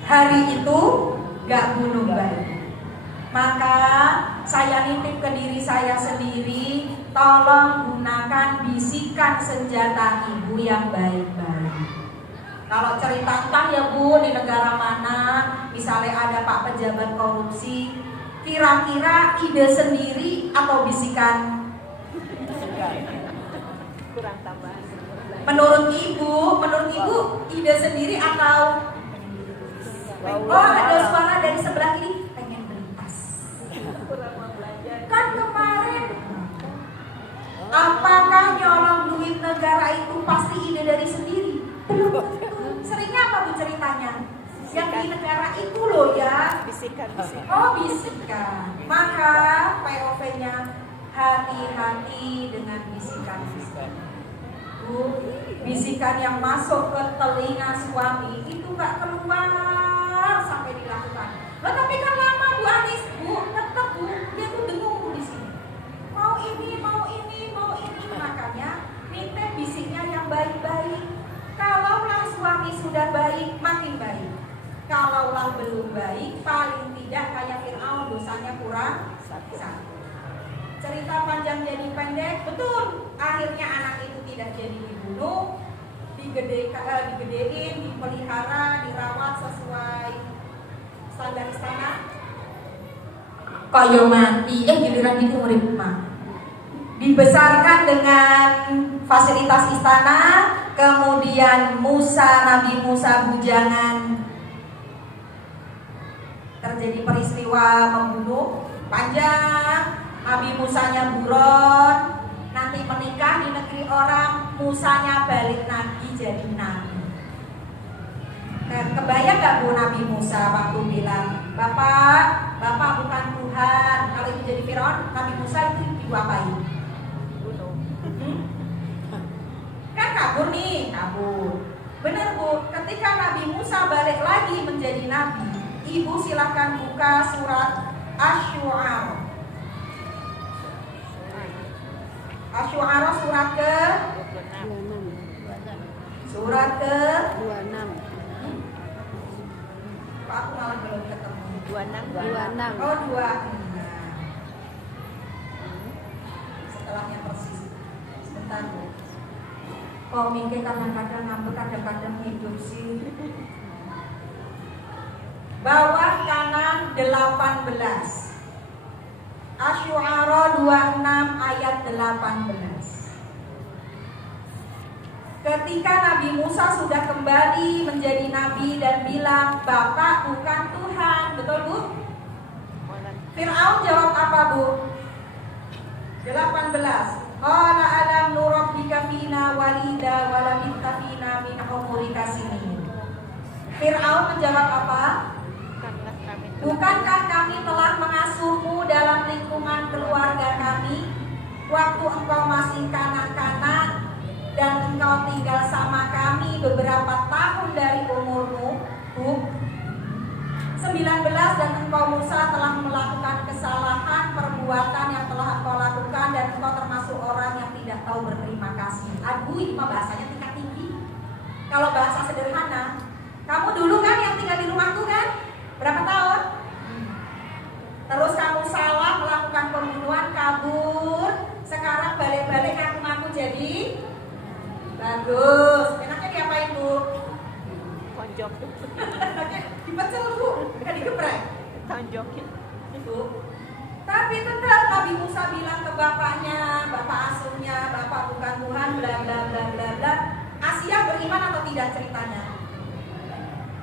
Hari itu gak bunuh bayi. Maka saya nitip ke diri saya sendiri, tolong gunakan bisikan senjata ibu yang baik-baik. Kalau cerita entah ya Bu, di negara mana misalnya ada Pak pejabat korupsi, kira-kira ide sendiri atau bisikan? Kurang tambahan. Menurut ibu ide sendiri atau ada suara dari sebelah kiri pengen beli tas. Kan kemarin apakah nyolong duit negara itu pasti ide dari sendiri? Belum tentu. Seringnya apa Bu ceritanya? Yang di negara itu loh ya. Bisikan. Oh bisikan. Maka POV-nya hati-hati dengan bisikan. Bu, bisikan yang masuk ke telinga suami itu gak keluar sampai dilakukan. Loh tapi kan lama Bu Anis, Bu, tetap Bu, dia tuh dengung di sini. Mau ini. Makanya nitip bisiknya yang baik-baik. Kalaulah suami sudah baik, makin baik. Kalaulah belum baik, paling tidak kayak Fir'aun, dosanya kurang 1. Cerita panjang jadi pendek, betul. Akhirnya anak itu tidak jadi dibunuh, digedein, dipelihara, dirawat sesuai standar istana. Koyo mati, giliran itu murid mah. Dibesarkan dengan fasilitas istana, kemudian Nabi Musa bujangan, terjadi peristiwa membunuh panjang. Nabi Musanya buron, nanti menikah di negeri orang, Musanya balik nabi jadi nabi. Kebayang gak Bu Nabi Musa waktu bilang, Bapak bukan Tuhan. Kalau itu jadi Firaun, Nabi Musa itu diapain? Bunuh. Kan kabur. Bener Bu, ketika Nabi Musa balik lagi menjadi nabi, Ibu silahkan buka surat Asy-Syu'ara. Asy-Syu'ara surat ke 26. Pak, aku malah belum ketemu. 26. Oh 26. Setelahnya persis. Sebentar Bu. Kok mikir kadang-kadang ngambek, kadang-kadang hidup sih. Bawah kanan 18. Asy-Syu'ara 26 ayat 18. Ketika Nabi Musa sudah kembali menjadi nabi dan bilang, Bapak bukan Tuhan, betul Bu? Fir'aun jawab apa Bu? 18. Qala alam nurabbika fina walida wa labithta fina min umurika sinin. Fir'aun menjawab apa? Bukankah kami telah mengasuhmu dalam lingkungan keluarga kami waktu engkau masih kanak-kanak dan engkau tinggal sama kami beberapa tahun dari umurmu, Bu? 19. Dan engkau Musa telah melakukan kesalahan perbuatan yang telah engkau lakukan dan engkau termasuk orang yang tidak tahu berterima kasih. Aduh, ini mah bahasanya tingkat tinggi. Kalau bahasa sederhana, kamu dulu kan yang tinggal di rumahku kan? Berapa tahun? Terus kamu salah melakukan pembunuhan, jadi bagus. Enaknya diapain Bu? Tonjok. Enaknya dipecel Bu, bukan digeprek. Tonjokin. Bu. Tapi tetap Nabi Musa bilang ke bapaknya, bapak asuhnya, bapak bukan Tuhan, bla bla bla bla bla. Asia beriman atau tidak ceritanya?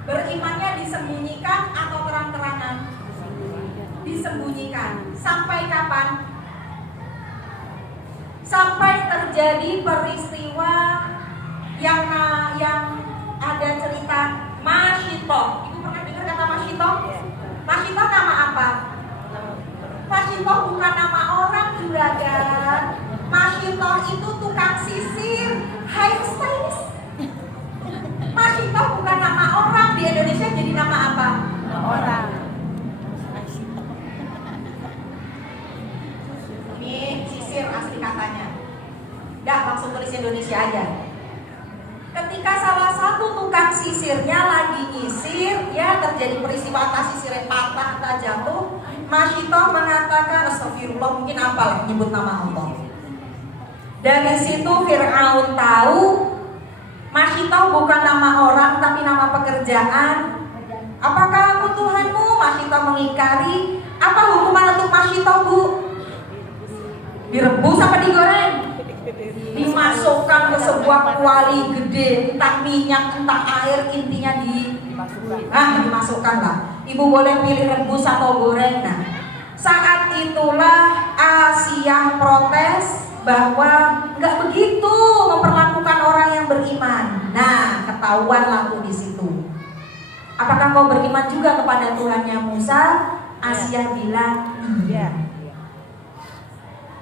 Berimannya disembunyikan atau terang-terangan? Disembunyikan. Sampai kapan? Sampai terjadi peristiwa yang ada cerita Masyitoh. Ibu pernah dengar kata Masyitoh? Masyitoh nama apa? Masyitoh bukan nama orang, juragan. Masyitoh itu tukang sisir, hairstylist. Masyitoh bukan nama orang, di Indonesia jadi nama apa? Orang. Ini sisir asli katanya. Dah langsung tulis Indonesia aja. Ketika salah satu tukang sisirnya lagi nyisir, ya terjadi peristiwa atas sisirnya patah atau jatuh. Masyitoh mengatakan, astagfirullah, mungkin apa nyebut nama Allah. Dari situ Fir'aun tahu Masyitoh bukan nama orang tapi nama pekerjaan. Apakah aku Tuhanmu? Masyitoh mengingkari. Apa hukuman untuk Masyitoh, Bu? Direbus apa digoreng? Dimasukkan ke sebuah kuali gede, entah minyak, entah air, intinya dimasukkan lah. Ibu boleh pilih rebus atau goreng. Nah, saat itulah Asia protes bahwa nggak begitu memperlakukan orang yang beriman. Nah, ketahuan laku di situ. Apakah kau beriman juga kepada Tuhannya Musa? Asia bilang iya.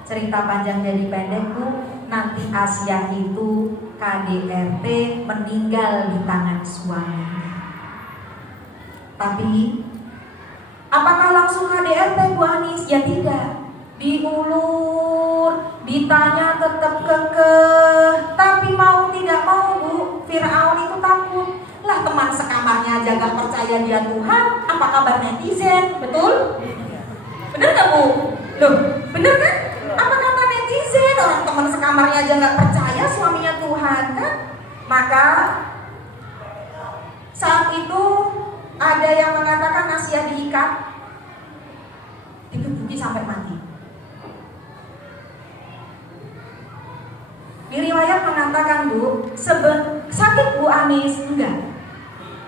Cerita panjang jadi pendek, Bu. Nanti Asia itu KDRT meninggal di tangan suaminya. Tapi apakah langsung KDRT, Bu Anis? Ya tidak. Diulur, ditanya tetap kekeh. Tapi mau tidak mau, Bu, Fir'aun itu takut. Lah teman sekamarnya aja gak percaya dia Tuhan, apa kabar netizen? Betul? Bener gak, Bu? Loh, bener kan? Apa kata netizen? Orang teman sekamarnya aja gak percaya suaminya Tuhan kan? Maka saat itu ada yang mengatakan Asia diikat, digebuki sampai mati. Di riwayat mengatakan, Bu, sakit Bu Anis? Enggak.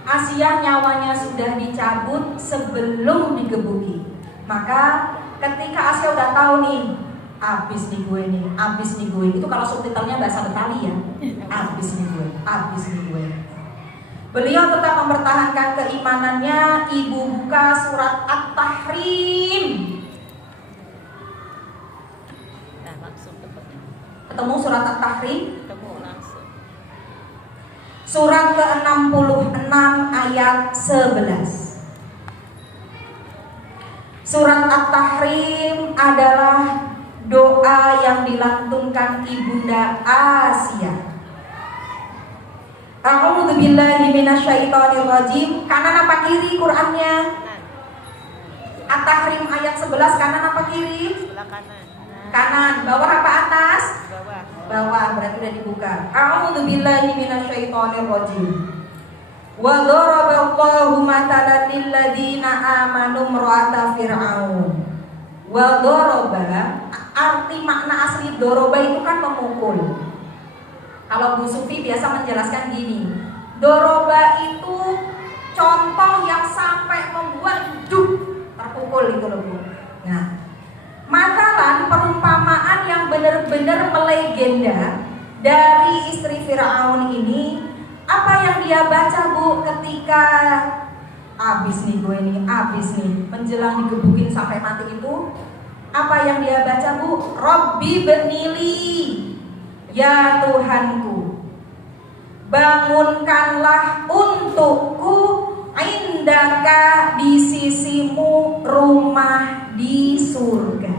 Asia nyawanya sudah dicabut sebelum digebuki. Maka ketika Asia udah tahu nih, abis nih gue. Itu kalau subtitlenya bahasa Betawi ya. Abis nih gue. Beliau tetap mempertahankan keimanannya. Ibu buka surat At-Tahrim. Nah, langsung Ketemu surat At-Tahrim? ketemu langsung. Surat ke-66 ayat 11. Surat At-Tahrim adalah doa yang dilantunkan Ibunda Asia. A'udzubillahi minasyaitonirrajim. Kanan apa kiri Qur'annya? At-Tahrim ayat 11, kanan apa kiri? Sebelah kanan. Kanan. Bawah apa atas? Bawah. Bawah, berarti udah dibuka. A'udzubillahi minasyaitonirrajim. Wa daraballahu matalan lil ladzina amanu imra'ata fir'aun. Wa daraba, arti makna asli doroba itu kan memukul. Kalau Bu Sufi biasa menjelaskan gini, doroba itu contoh yang sampai membuat terpukul itu loh, Bu. Nah, makalan perumpamaan yang benar-benar melegenda dari istri Firaun ini, apa yang dia baca, Bu, ketika abis nih menjelang digebukin sampai mati itu? Apa yang dia baca, Bu? Robbi benili, ya Tuhanku, bangunkanlah untukku indaka di sisimu rumah di surga.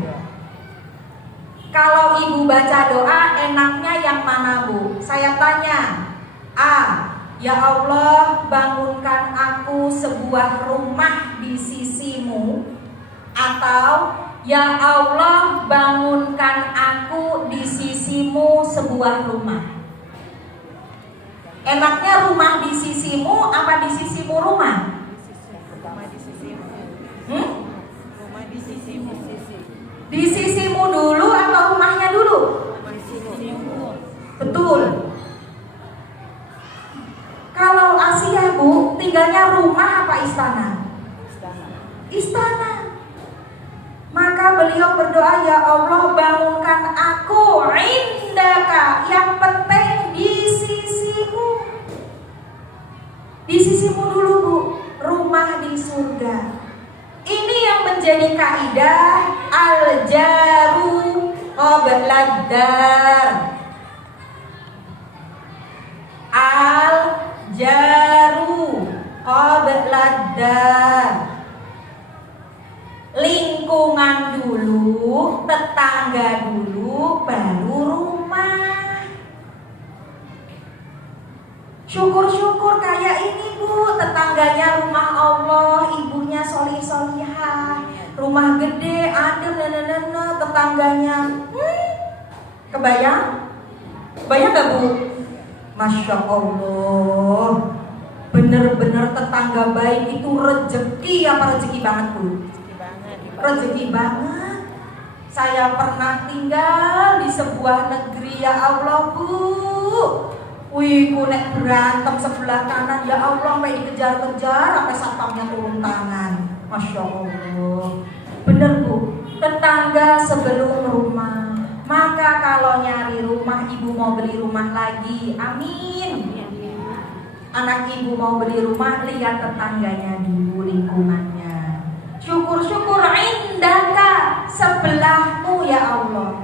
Kalau ibu baca doa enaknya yang mana, Bu? Saya tanya. A. Ya Allah, bangunkan aku sebuah rumah di sisimu. Atau ya Allah, bangunkan aku di sisi sisimu sebuah rumah? Enaknya rumah di sisimu apa di sisimu rumah? Rumah di sisimu. Hmm? Rumah di sisimu. Di sisimu dulu atau rumahnya dulu? Di sisimu. Betul. Kalau Asia Bu, tinggalnya rumah apa istana? Istana. Istana. Maka beliau berdoa, ya Allah bangunkan aku indaka, yang penting di sisimu. Di sisimu dulu Bu, rumah di surga. Ini yang menjadi kaidah al-jaru qabla dar. Al-jaru qabla dar. Lingkungan dulu, tetangga dulu, baru rumah. Syukur-syukur kayak ini Bu, tetangganya rumah Allah, ibunya solih-solihah, rumah gede, adem, tetangganya. Kebayang? Kebayang gak Bu? Masya Allah, bener-bener tetangga baik itu rezeki apa rezeki banget Bu? Rezeki banget. Saya pernah tinggal di sebuah negeri ya Allah Bu. Wih, kunek berantem sebelah kanan ya Allah sampai dikejar-kejar sampai satpamnya turun tangan. Masya Allah. Bener Bu, tetangga sebelum rumah. Maka kalau nyari rumah, ibu mau beli rumah lagi, amin. Anak ibu mau beli rumah, lihat tetangganya dulu, lingkungannya. Syukur-syukur indaka, sebelahmu ya Allah,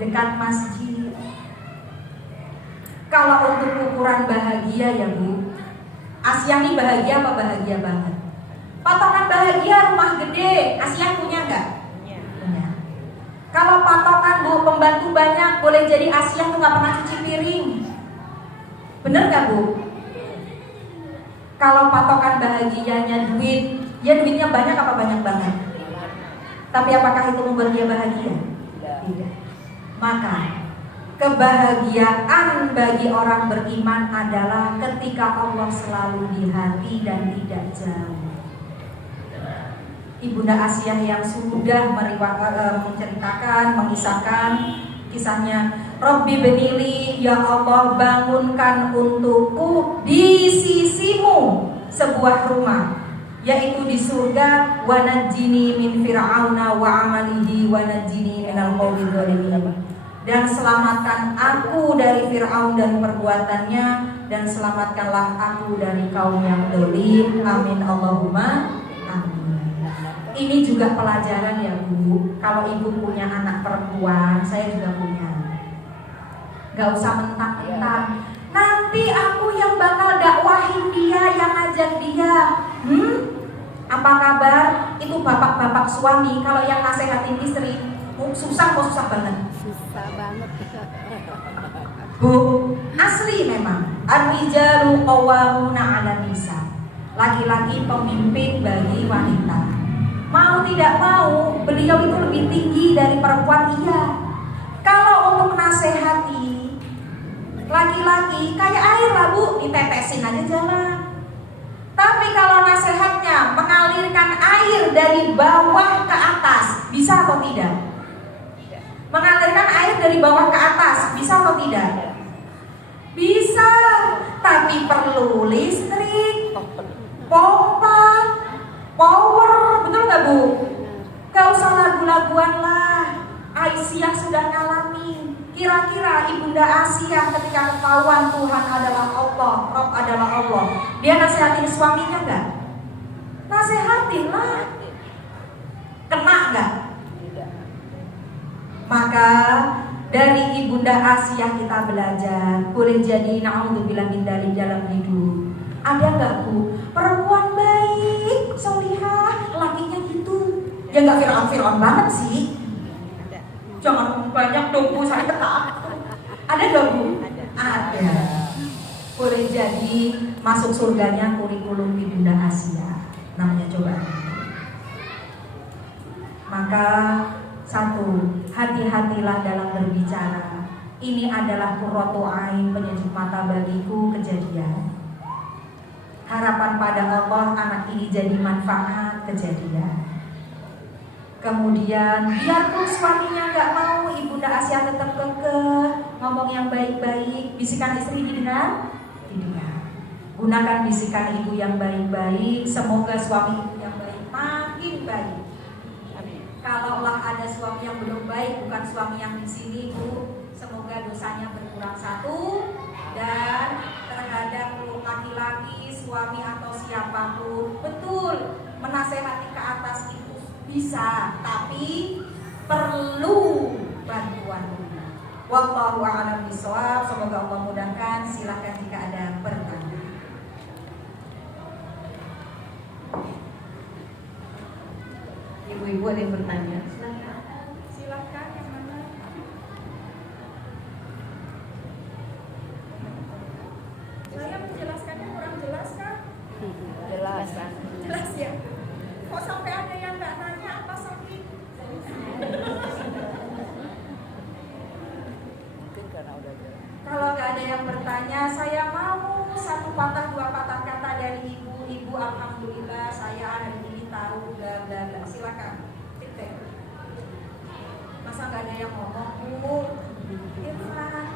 dekat masjid. Kalau untuk ukuran bahagia ya Bu, Asia ini bahagia apa bahagia banget? Patokan bahagia rumah gede, Asia punya nggak? Punya. Kalau patokan Bu pembantu banyak, boleh jadi Asia tuh nggak pernah cuci piring. Bener nggak Bu? Kalau patokan bahagianya duit, ya duitnya banyak apa banyak banget? Tapi apakah itu membuat dia bahagia? Tidak. Maka kebahagiaan bagi orang beriman adalah ketika Allah selalu di hati dan tidak jauh. Ibunda Asia yang sudah menceritakan, mengisahkan kisahnya, Rabbi benili, ya Allah bangunkan untukku di sisimu sebuah rumah, yaitu di surga, wa najjini min fir'auna wa amalihi wa najjini minal qawmi dzalimin. Dan selamatkan aku dari Fir'aun dan perbuatannya, dan selamatkanlah aku dari kaum yang zalim. Amin Allahumma amin. Ini juga pelajaran ya Bu. Kalau ibu punya anak perempuan, saya juga punya. Gak usah mentang-mentang, nanti aku yang bakal dakwahin dia, yang ngajak dia. Apa kabar? Itu bapak-bapak suami kalau yang nasehatin istri susah kok, susah banget. Susah banget. Bu, asli memang. Ar-rijalu qawwamuna 'alan nisa. Laki-laki pemimpin bagi wanita. Mau tidak mau, beliau itu lebih tinggi dari perempuan, iya. Kalau untuk nasehati laki-laki kayak air lah Bu, ditetesin aja jalan. Tapi kalau nasihatnya mengalirkan air dari bawah ke atas, bisa atau tidak? Mengalirkan air dari bawah ke atas, bisa atau tidak? Bisa, tapi perlu listrik, pompa, power, betul nggak Bu? Gak usah lagu-laguan lah. Aisyah sudah ngalamin. Kira-kira Ibunda Asia ketika ketahuan Tuhan adalah Allah, Rob adalah Allah, dia nasihatin suaminya nggak? Nasihatin lah. Kena nggak? Maka dari Ibunda Asia kita belajar. Boleh jadi na'udzubillah min dzalik dalam hidup. Ada nggak Bu perempuan baik, solihah, lakinya gitu? Ya nggak Fir'aun banget sih. Jangan banyak dong Bu, saya takut. Ada nggak Bu? Ada. Boleh jadi masuk surganya kurikulum Ibunda Asia. Namanya coba. Maka satu, hati-hatilah dalam berbicara. Ini adalah qurratu ain, penyejuk mata bagiku. Kejadian. Harapan pada Allah anak ini jadi manfaat. Kejadian. Kemudian biarpun suaminya nggak mau, Ibunda Asia tetap kekeh ngomong yang baik-baik. Bisikan istri didengar? Didengar. Gunakan bisikan ibu yang baik-baik. Semoga suami ibu yang baik makin baik. Kalaulah ada suami yang belum baik, bukan suami yang di sini, Bu, semoga dosanya berkurang satu. Dan terhadap laki-laki, suami atau siapapun, betul menasehati ke atas itu bisa, tapi perlu bantuan. Wallahu a'lam bishawab. Semoga Allah mudahkan. Silakan jika ada pertanyaan. Ibu-ibu ada yang bertanya? Silakan yang mana? Saya menjelaskannya kurang jelas kan? Jelas. Jelas ya. Kok sampai ada yang nggak nanya apa sakit? Mungkin karena udah jelas. Kalau nggak ada yang bertanya, saya mau satu patah dua patah kata dari ibu. Ibu, alhamdulillah saya hari ini tahu bla bla bla. Silakan. Feedback. Masa nggak ada yang ngomong, Bu? Irfan.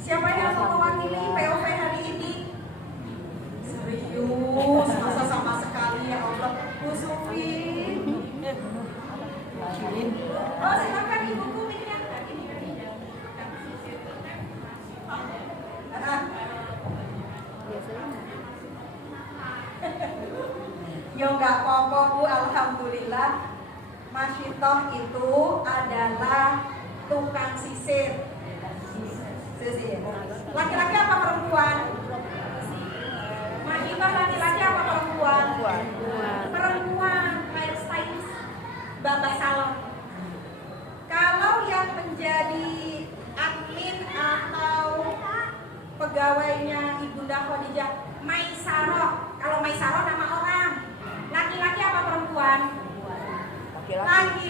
Siapa yang mau mewakili POV hari ini? Serius, masa sama sekali ya Allah. Bu Sufi. Oh, silakan ibuku miknya. Yo nggak apa-apa Bu, alhamdulillah. Masyitoh itu adalah tukang sisir. Sisir. Laki-laki apa perempuan? Masyitoh laki-laki apa perempuan? Perempuan, hair stylist, babak salon. Kalau yang menjadi admin atau pegawainya Ibunda Khadijah, Maisarah. Kalau Maisarah nama orang. Laki-laki apa perempuan? Laki-laki.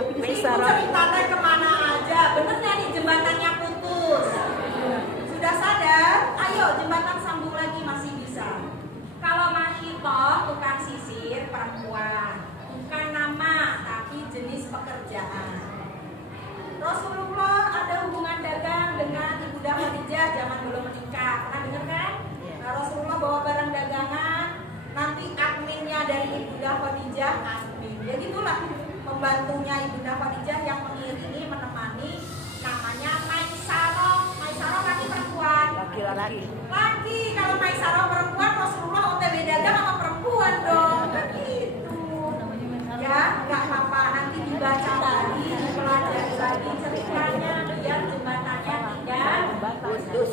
Ibu ceritanya kemana aja? Bener nggak nih jembatannya putus? Sudah sadar? Ayo jembatan sambung lagi masih bisa. Kalau Masyitoh tukang sisir perempuan, bukan nama tapi jenis pekerjaan. Rasulullah ada hubungan dagang dengan Ibunda Khadijah zaman belum menikah. Pernah dengar kan? Nah, Rasulullah bawa barang dagangan, nanti adminnya dari Ibunda Khadijah admin. Ya gitulah pembantunya Ibunda Khadijah yang mengiringi, menemani, namanya Maisarah. Maisarah laki perempuan? Laki-laki. Laki. Kalau Maisarah perempuan, Rasulullah OTW dagang sama perempuan dong. Begitu. Ya, nggak apa-apa. Nanti dibaca lagi, dipelajari lagi ceritanya biar jembatannya tidak Putus.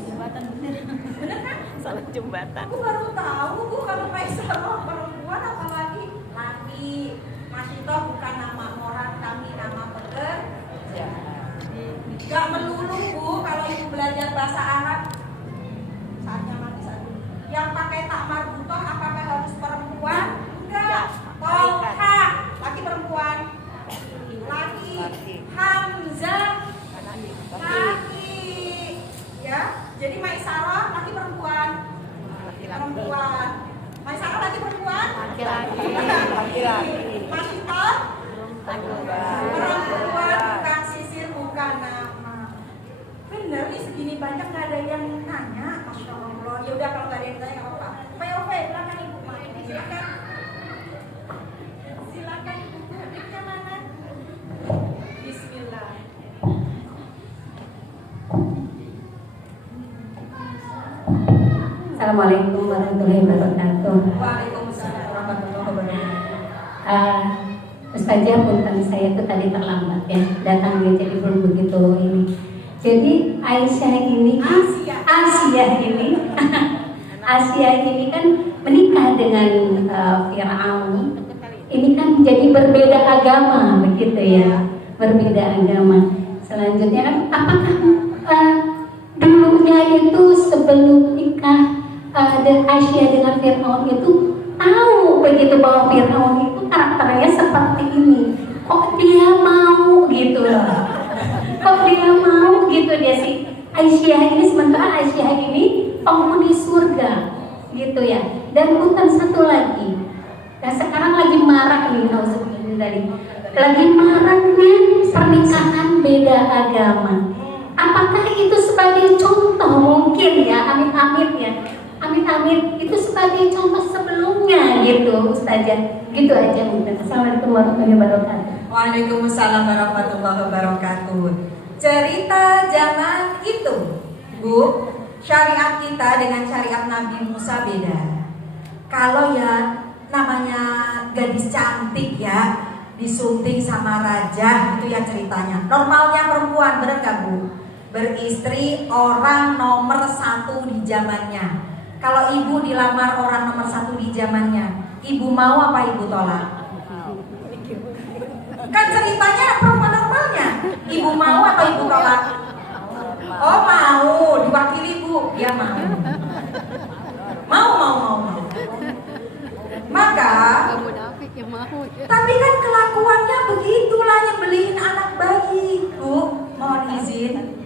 Jembatan bener. bener kan? Salah jembatan. Aku baru tahu Bu kalau Maisarah perempuan apalagi laki. Masyitoh bukan nama orang, tapi nama pekerjaan. Gak melulu Bu kalau ibu belajar bahasa Arab. Saatnya mati satu. Yang pakai tak marbutoh apakah harus perempuan? Enggak. Tolha laki perempuan. Laki. Hamzah laki. Ya. Jadi Maisarah laki perempuan. Perempuan. Maisarah laki perempuan? Laki-laki. Laki-laki. Masyitoh perempuan, bukan sisir, bukan nama. Bener nih segini banyak nggak ada yang nanya, masya Allah. Ya udah kalau nggak ada yang tanya nggak apa-apa. POV, silakan ibu. Silakan. Silakan ibu. Mic-nya mana? Bismillah. Assalamualaikum warahmatullahi wabarakatuh. Waalaikumsalam warahmatullahi wabarakatuh. Ustazah punten saya tuh tadi terlambat ya datangnya, jadi belum begitu ini. Jadi Aisyah ini Asia ini kan menikah dengan Fir'aun. Ini kan jadi berbeda agama begitu ya, berbeda agama. Selanjutnya kan apakah dulunya itu sebelum nikah Aisyah dengan Fir'aun itu tahu begitu bahwa Fir'aun itu karakternya seperti ini. Kok dia mau gitu loh? Kok dia mau gitu dia sih? Aisyah ini, sementara Aisyah ini penghuni surga gitu ya. Dan bukan satu lagi. Dan sekarang lagi marak nih, lagi maraknya pernikahan beda agama. Apakah itu sebagai contoh mungkin ya, amit-amit ya, amit-amit itu sebagai contoh sebelumnya gitu Ustazah. Gitu aja mungkin. Assalamualaikum warahmatullahi wabarakatuh. Waalaikumsalam warahmatullahi wabarakatuh. Cerita zaman itu, Bu, syariat kita dengan syariat Nabi Musa beda. Kalau ya namanya gadis cantik ya, disunting sama raja, itu ya ceritanya. Normalnya perempuan, bener gak Bu? Beristri orang nomor 1 di zamannya. Kalau ibu dilamar orang nomor 1 di zamannya, ibu mau apa ibu tolak? Kan ceritanya perempuan normalnya. Ibu mau atau ibu tolak? Oh mau, diwakili Bu, dia mau. Mau. Maka, tapi kan kelakuannya begitulah, nyebelin anak bayi. Bu, mohon izin.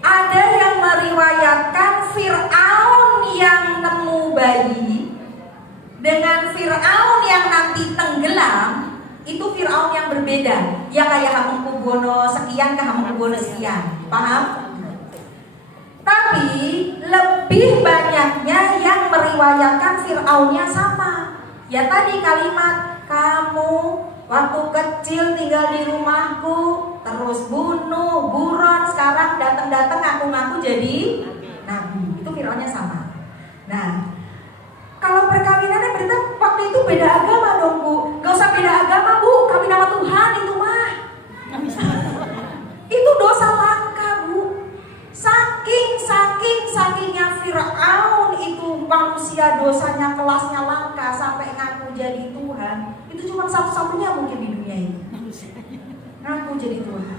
Ada yang meriwayatkan Fir'aun yang nemu bayi dengan Fir'aun yang nanti tenggelam, itu Fir'aun yang berbeda. Ya kayak Hamengkubuwono sekian ke Hamengkubuwono sekian. Paham? Tapi lebih banyaknya yang meriwayatkan Fir'aunnya sama. Ya tadi kalimat, kamu waktu kecil tinggal di rumahku, terus bunuh, buron, sekarang datang-datang ngaku-ngaku jadi nabi. Itu Fir'aunnya sama. Nah, kalau perkawinannya berarti waktu itu beda agama dong Bu. Gak usah beda agama Bu, kawin sama Tuhan itu mah. Itu dosa langka Bu. Sakingnya Fir'aun itu manusia dosanya kelasnya langka sampai ngaku jadi Tuhan. Itu cuma satu-satunya mungkin di dunia ini. Ngaku jadi Tuhan.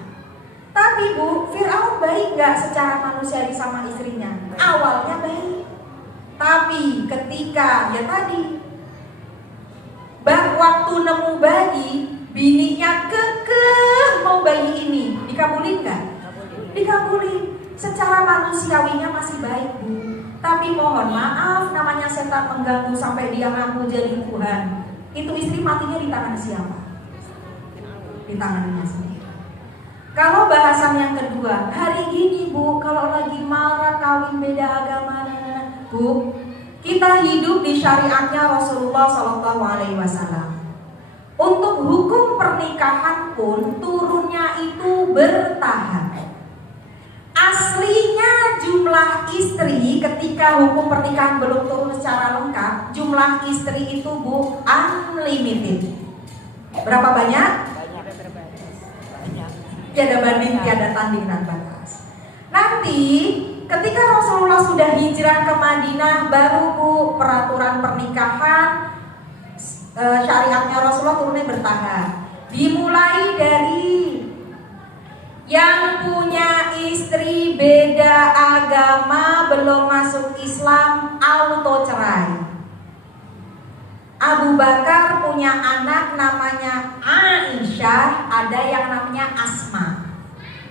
Tapi Bu, Fir'aun baik gak secara manusiawi sama istrinya? Awalnya baik. Tapi ketika ya tadi waktu nemu bayi, bininya kekeh mau bayi ini, dikabulin gak? Dikabulin. Secara manusiawinya masih baik Bu. Tapi mohon maaf, namanya setan mengganggu sampai dia ngaku jadi Tuhan. Itu istri matinya di tangan siapa? Di tangannya sendiri. Kalau bahasan yang kedua, hari gini Bu, kalau lagi marah kawin beda agama, Bu, kita hidup di syariatnya Rasulullah SAW. Untuk hukum pernikahan pun turunnya itu bertahap. Aslinya jumlah istri ketika hukum pernikahan belum turun secara lengkap, jumlah istri itu Bu unlimited. Berapa banyak? Tiada banding, tiada tanding dan batas. Nanti ketika Rasulullah sudah hijrah ke Madinah, baru Bu peraturan pernikahan syariatnya Rasulullah turunnya bertahap. Dimulai dari yang punya istri beda agama belum masuk Islam auto cerai. Abu Bakar punya anak namanya Aisyah, ada yang namanya Asma.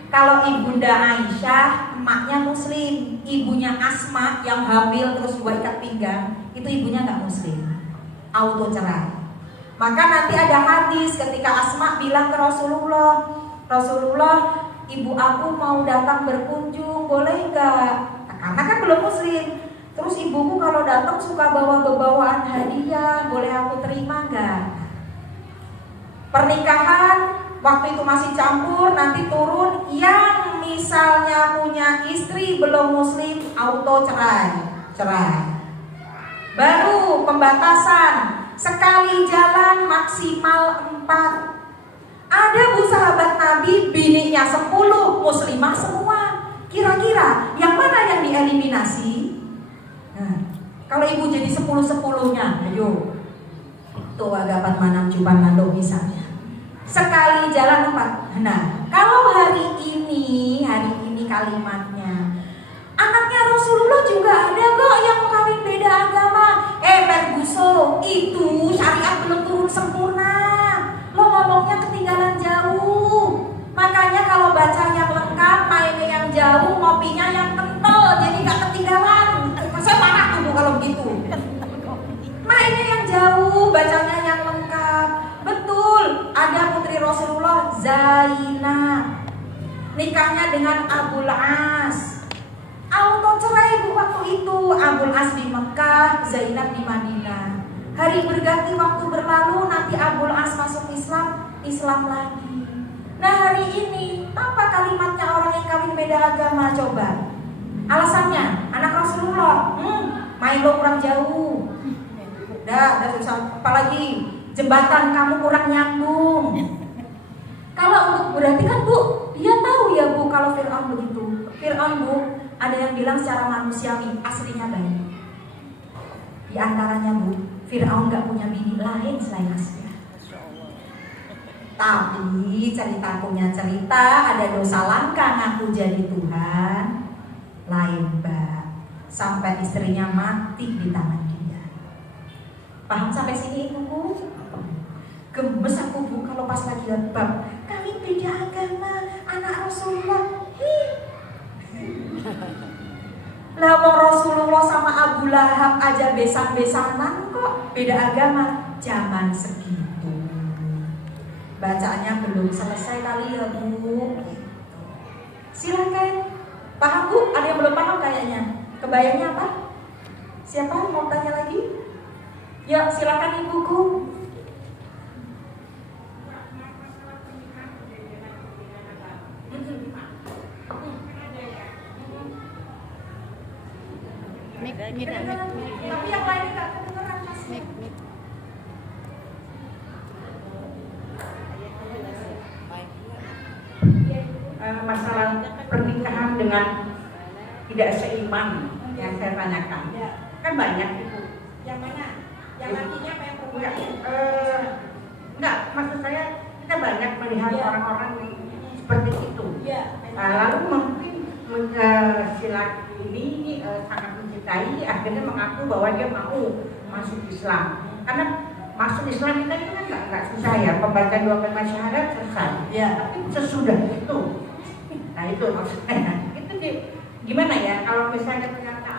Kalau ibunda Aisyah, emaknya Muslim, ibunya Asma yang hamil terus juga ikat pinggang, itu ibunya nggak Muslim, auto cerai. Maka nanti ada hadis ketika Asma bilang ke Rasulullah, ibu aku mau datang berkunjung, boleh nggak? Nah, karena kan belum Muslim. Terus ibuku kalau datang suka bawa bawaan hadiah, boleh aku terima nggak? Pernikahan waktu itu masih campur, nanti turun yang misalnya punya istri belum Muslim auto cerai. Baru pembatasan, sekali jalan maksimal 4. Ada Bu sahabat Nabi, bininya 10, muslimah semua. Kira-kira yang mana yang dieliminasi? Nah, kalau ibu jadi 10-10-nya, ayo. Tuh agak 4 manam cupan nando misalnya. Sekali jalan 4. Nah, kalau hari ini kalimatnya, anaknya Rasulullah juga ada kok yang kawin beda agama. Ferguso, itu syariat belum turun sempurna. Lo ngomongnya ketinggalan jauh. Makanya kalau baca yang lengkap, mainnya yang jauh, ngopinya yang kental, jadi gak ketinggalan. Saya marah tuh Bu kalau begitu. Mainnya yang jauh, bacanya yang lengkap. Betul, ada putri Rasulullah Zainab, nikahnya dengan Abul As. Auto cerai Bu waktu itu. Abul As di Mekah, Zainab di Madinah. Hari berganti waktu berlalu, nanti Abul As masuk Islam lagi. Nah hari ini, apa kalimatnya orang yang kawin beda agama coba? Alasannya, anak Rasulullah, main lo kurang jauh. Udah susah. Apalagi jembatan kamu kurang nyambung. Kalau untuk berarti kan Bu, dia tahu ya Bu kalau Fir'aun begitu. Fir'aun Bu, ada yang bilang secara manusiawi aslinya baik. Di antaranya Bu, Fir'aun gak punya bini lain selain Asia. Tapi cerita punya cerita, ada dosa langka ngaku jadi Tuhan. Lain Mbak, sampai istrinya mati di tangan dia. Paham sampai sini Ibu? Gemes aku Bu kalau pas lagi lihat bab kawin beda agama anak Rasulullah. Lah mau Rasulullah sama Abu Lahab aja besan-besanan kok beda agama zaman segitu. Bacaannya belum selesai kali ya Bu. Silakan. Paham Bu? Ada yang belum paham kayaknya. Kebayangnya apa? Siapa mau tanya lagi? Ya silakan Ibuku. Tapi yang lain nggak kedengeran Mas. Masalah pernikahan dengan tidak seiman yang saya tanyakan kan banyak itu. Yang mana? Yang artinya apa yang perempuan? Enggak, maksud saya kita banyak melihat orang-orang seperti itu. Lalu mungkin si laki ini sangat mencintai, akhirnya mengaku bahwa dia mau masuk Islam. Karena masuk Islam kita itu kan nggak susah ya, membaca 2 kalimat syahadat selesai. Tapi sesudah itu, nah itu maksudnya. Itu gimana ya kalau misalnya ternyata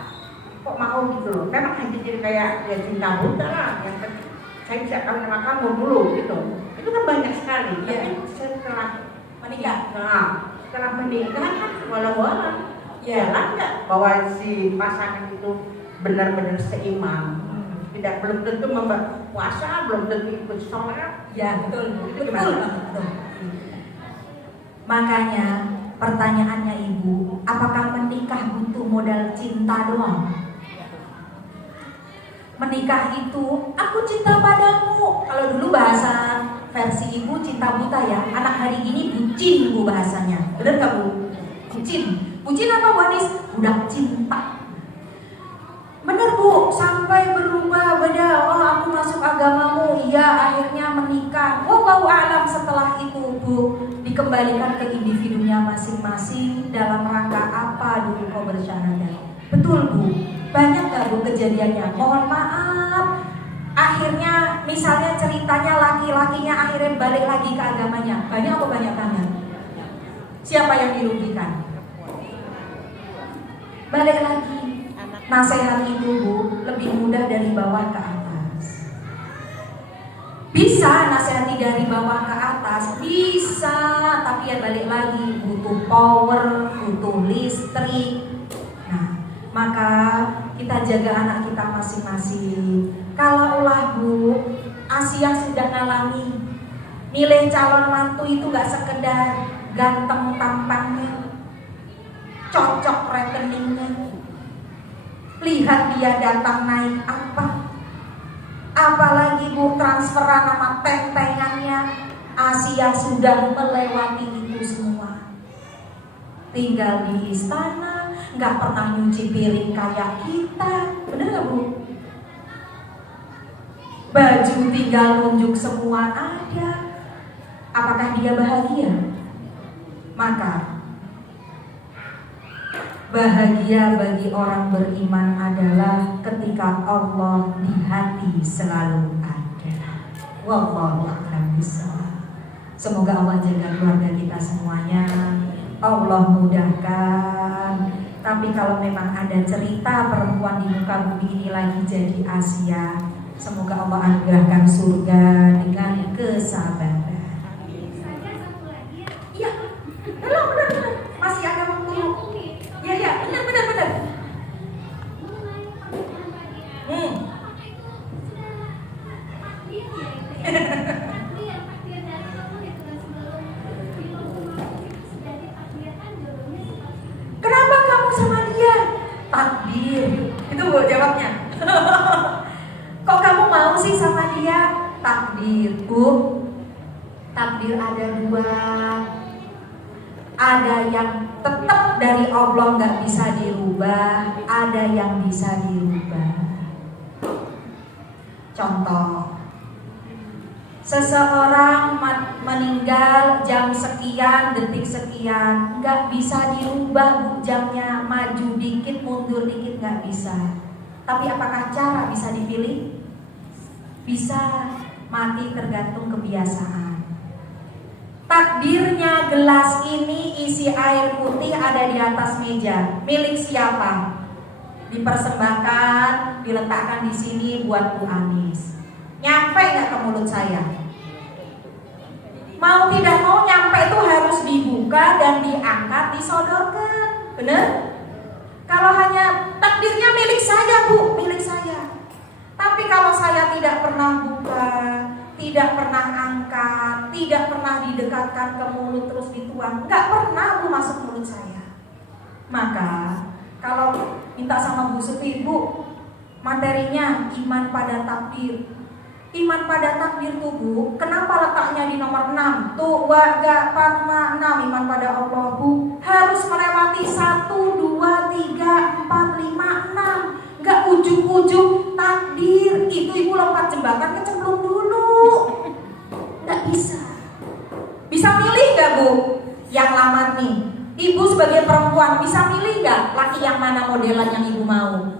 kok mau gitu loh? Memang hanya jadi kayak ya cinta buta lah, yang penting saya bisa kawin sama kamu dulu gitu. Itu kan banyak sekali. Tapi setelah menikah, setelah menikah kan walau-walau jalan nggak bahwa si pasangan itu benar-benar seiman. Tidak belum tentu puasa, belum tentu ikut sholat. Ya betul, betul. Makanya pertanyaannya Ibu, apakah menikah butuh modal cinta doang? Menikah itu aku cinta padamu. Kalau dulu bahasa versi Ibu cinta buta ya. Anak hari ini bucin Bu bahasanya. Benar nggak Bu? Bucin. Bucin apa Bu Anis? Budak cinta. Bener Bu, sampai berubah beda. Oh aku masuk agamamu, iya akhirnya menikah. Wallahu a'lam setelah itu Bu dikembalikan ke individunya masing-masing dalam rangka apa dulu kau bersyahadat. Betul Bu, banyak gak Bu kejadiannya? Mohon maaf. Akhirnya misalnya ceritanya laki-lakinya akhirnya balik lagi ke agamanya. Banyak apa banyak banget? Siapa yang dirugikan? Balik lagi. Nasihat itu Bu lebih mudah dari bawah ke atas. Bisa nasihati dari bawah ke atas, bisa, tapi ya balik lagi butuh power, butuh listrik. Nah, maka kita jaga anak kita masing-masing. Kalau ulah Bu, Asia sudah ngalami milih calon mantu itu gak sekedar ganteng tampangnya, cocok rekeningnya. Lihat dia datang naik apa. Apalagi Bu transferan sama tentengannya. Asia sudah melewati itu semua. Tinggal di istana, gak pernah nyuci piring kayak kita. Bener gak Bu? Baju tinggal nunjuk semua ada. Apakah dia bahagia? Maka Bahagia bagi orang beriman adalah ketika Allah di hati selalu ada. Wallahu a'lam bishawab. Semoga Allah jaga keluarga kita semuanya. Allah mudahkan. Tapi kalau memang ada cerita perempuan di muka bumi ini lagi jadi Asia, semoga Allah anugerahkan surga dengan kesabaran. Iya, benar. Masih ada waktu. Iya, benar. Kenapa kamu sama dia? Takdir. Itu Bu jawabnya. Kok kamu mau sih sama dia? Takdir, Bu. Takdir ada dua. Ada yang tetap dari Allah nggak bisa dirubah, ada yang bisa dirubah. Contoh, seseorang meninggal jam sekian, detik sekian, nggak bisa dirubah jamnya, maju dikit, mundur dikit nggak bisa. Tapi apakah cara bisa dipilih? Bisa, mati tergantung kebiasaan. Takdirnya gelas ini isi air putih ada di atas meja. Milik siapa? Dipersembahkan, diletakkan di sini buat Bu Anis. Nyampe nggak ke mulut saya? Mau tidak mau nyampe itu harus dibuka dan diangkat, disodorkan. Bener? Kalau hanya takdirnya milik saya, Bu, milik saya. Tapi kalau saya tidak pernah buka, tidak pernah angkat, tidak pernah didekatkan ke mulut terus dituang, nggak pernah Bu masuk mulut saya. Maka kalau minta sama Bu Suti, Bu, materinya iman pada takdir. Iman pada takdir tuh Bu, kenapa letaknya di nomor 6? Tuh warga Fatma 6, iman pada Allah Bu, harus melewati 1, 2, 3, 4, 5, 6. Nggak ujung-ujung takdir. Itu Ibu lompat jembatan kecemplung dulu. Nggak bisa. Bisa milih nggak Bu? Yang lamar nih, Ibu sebagai perempuan bisa milih nggak laki yang mana modelan yang Ibu mau?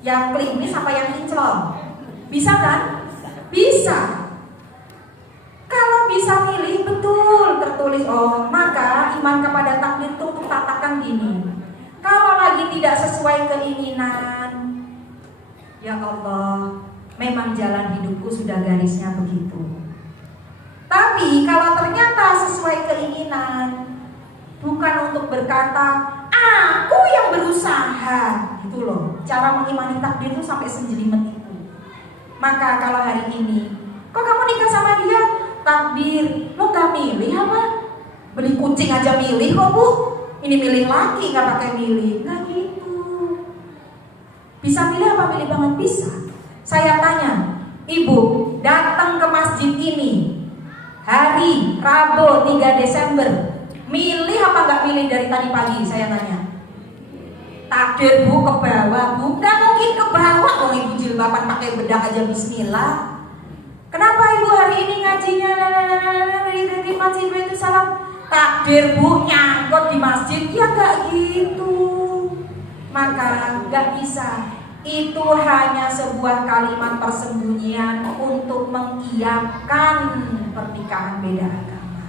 Yang klimis apa yang kinclong? Bisa kan? Bisa. Kalau bisa milih, betul tertulis. Oh, maka iman kepada takdir itu untuk katakan gini. Kalau lagi tidak sesuai keinginan, ya Allah, memang jalan hidupku sudah garisnya begitu. Tapi kalau ternyata sesuai keinginan, bukan untuk berkata aku yang berusaha, gitu loh. Cara mengimani takdir itu sampai sejelimet itu. Maka kalau hari ini, kok kamu nikah sama dia? Takdir, lo gak milih apa? Beli kucing aja milih kok Bu. Ini milih laki, gak pakai milih. Nah gitu. Bisa milih apa milih banget? Bisa. Saya tanya, Ibu datang ke masjid ini hari Rabu 3 Desember, milih apa gak milih dari tadi pagi? Saya tanya. Takdir Bu ke bawah Bu, gak mungkin ke bawah dong Ibu jilbaban pakai bedak aja bismillah. Kenapa Ibu hari ini ngajinya di masjid itu salam? Takdir Bu nyangkut di masjid, ya gak gitu. Maka gak bisa. Itu hanya sebuah kalimat persembunyian untuk mengiyakan pernikahan beda agama.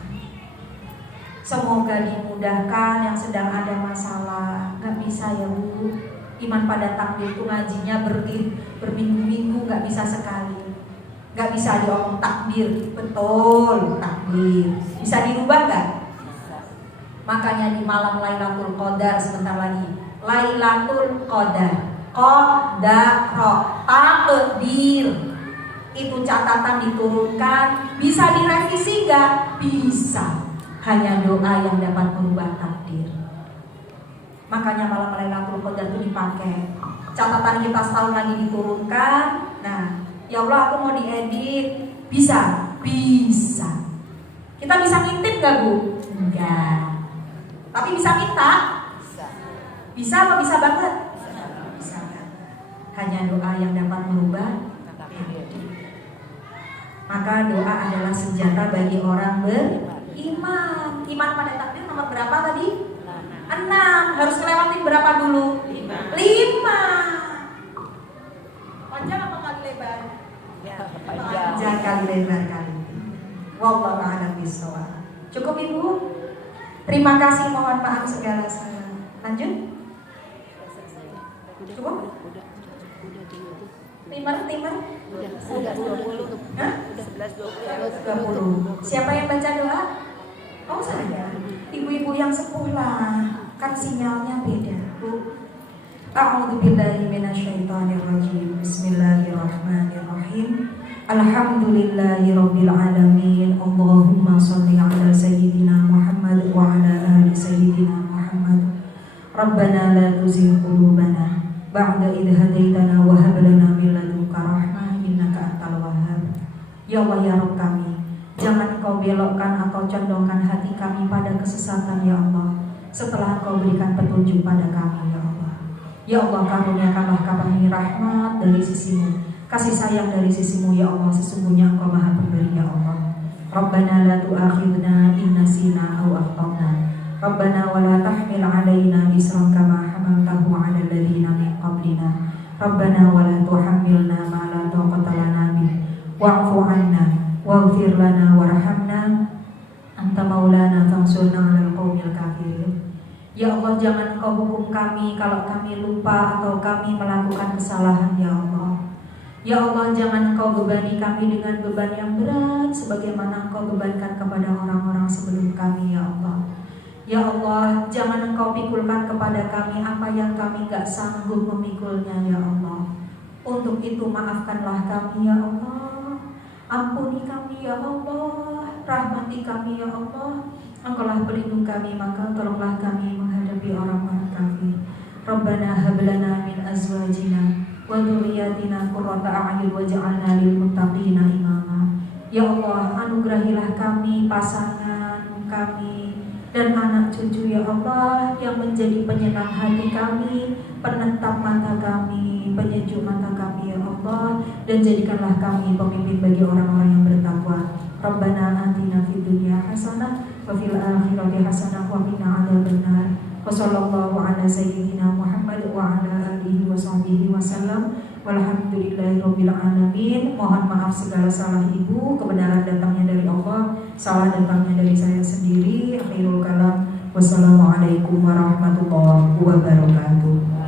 Semoga dimudahkan yang sedang ada masalah. Gak bisa ya Bu, iman pada takdir itu ngajinya berminggu-minggu, gak bisa sekali. Gak bisa diomong takdir, betul takdir. Bisa dirubah gak? Makanya di malam Lailatul Qadar sebentar lagi, Lailatul Qadar, Qadar, takdir. Itu catatan diturunkan, bisa direvisi gak? Bisa. Hanya doa yang dapat merubah takdir. Makanya malam Lailatul Qadar itu dipakai. Catatan kita setahun lagi diturunkan. Nah, ya Allah aku mau diedit. Bisa? Bisa. Kita bisa ngintip gak Bu? Enggak. Tapi bisa minta? Bisa apa bisa banget? Bisa banget. Hanya doa yang dapat merubah takdir. Maka doa adalah senjata bagi orang beriman. Iman pada takdir nomor berapa tadi? 6. Harus ngelewatin berapa dulu? 5. 5. Panjang apa kali lebar? Ya, Panjang kali lebar kali. Wallahu a'lam bishawab. Cukup Ibu? Terima kasih, mohon maaf segala salah. Lanjut? Cukup? Timer? Udah 20. Hah? 20. Siapa yang baca doa? Oh saya. Ibu-ibu yang sepuh lah. Kan sinyalnya beda, Bu. A'udzubillahi minasyaitonirrajim. Bismillahirrahmanirrahim. Alhamdulillahirabbil alamin. Allahumma shalli ala sayyidina Muhammad wa ala ali sayyidina Muhammad. Rabbana la tuzigh qulubana ba'da idh hadaitana wa hab lana min ladunka rahmah innaka antal wahhab. Ya Allah ya Rabb kami, jangan Engkau belokkan atau condongkan hati kami pada kesesatan ya Allah, setelah Engkau berikan petunjuk pada kami ya Allah. Ya Allah, karuniakanlah kami rahmat dari sisimu, kasih sayang dari sisimu ya Allah, sesungguhnya Engkau maha pemberi ya Allah. Rabbana la tu'akhidna in nasina aw akhtana. Rabbana wa la tahmil 'alaina isran kama hamaltahu 'alal ladzina min qablina. Rabbana wa la tuhammilna ma la taqata lana bih. Wa'fu 'anna waghfir lana warhamna anta maulana fansurna 'alal qaumil kafirin. Ya Allah, jangan Engkau hukum kami kalau kami lupa atau kami melakukan kesalahan ya Allah. Ya Allah, jangan Engkau bebani kami dengan beban yang berat sebagaimana Engkau bebankan kepada orang-orang sebelum kami ya Allah. Ya Allah, jangan Engkau pikulkan kepada kami apa yang kami gak sanggup memikulnya ya Allah. Untuk itu maafkanlah kami ya Allah. Ampuni kami ya Allah. Rahmati kami ya Allah. Engkaulah pelindung kami, maka tolonglah kami menghadapi orang-orang kafir. Rabbana hab lana min azwajina wa dzurriyyatina qurrata a'yun waj'alna lil muttaqina imama. Ya Allah, anugerahilah kami pasangan kami dan anak cucu ya Allah yang menjadi penyenang hati kami, penentap mata kami, penyejuk mata kami ya Allah, dan jadikanlah kami pemimpin bagi orang-orang yang bertakwa. Rabbana atina fid dunya hasanah wa fil akhirati hasanah wa qina adzabannar. Wa sallallahu ala sayyidina Muhammad wa ala alihi wa sahbihi wasallam. Walhamdulillahirabbil alamin. Mohon maaf segala salah Ibu, kebenaran datangnya dari Allah, salah datangnya dari saya sendiri. Akhirul kalam. Wassalamualaikum warahmatullahi wabarakatuh.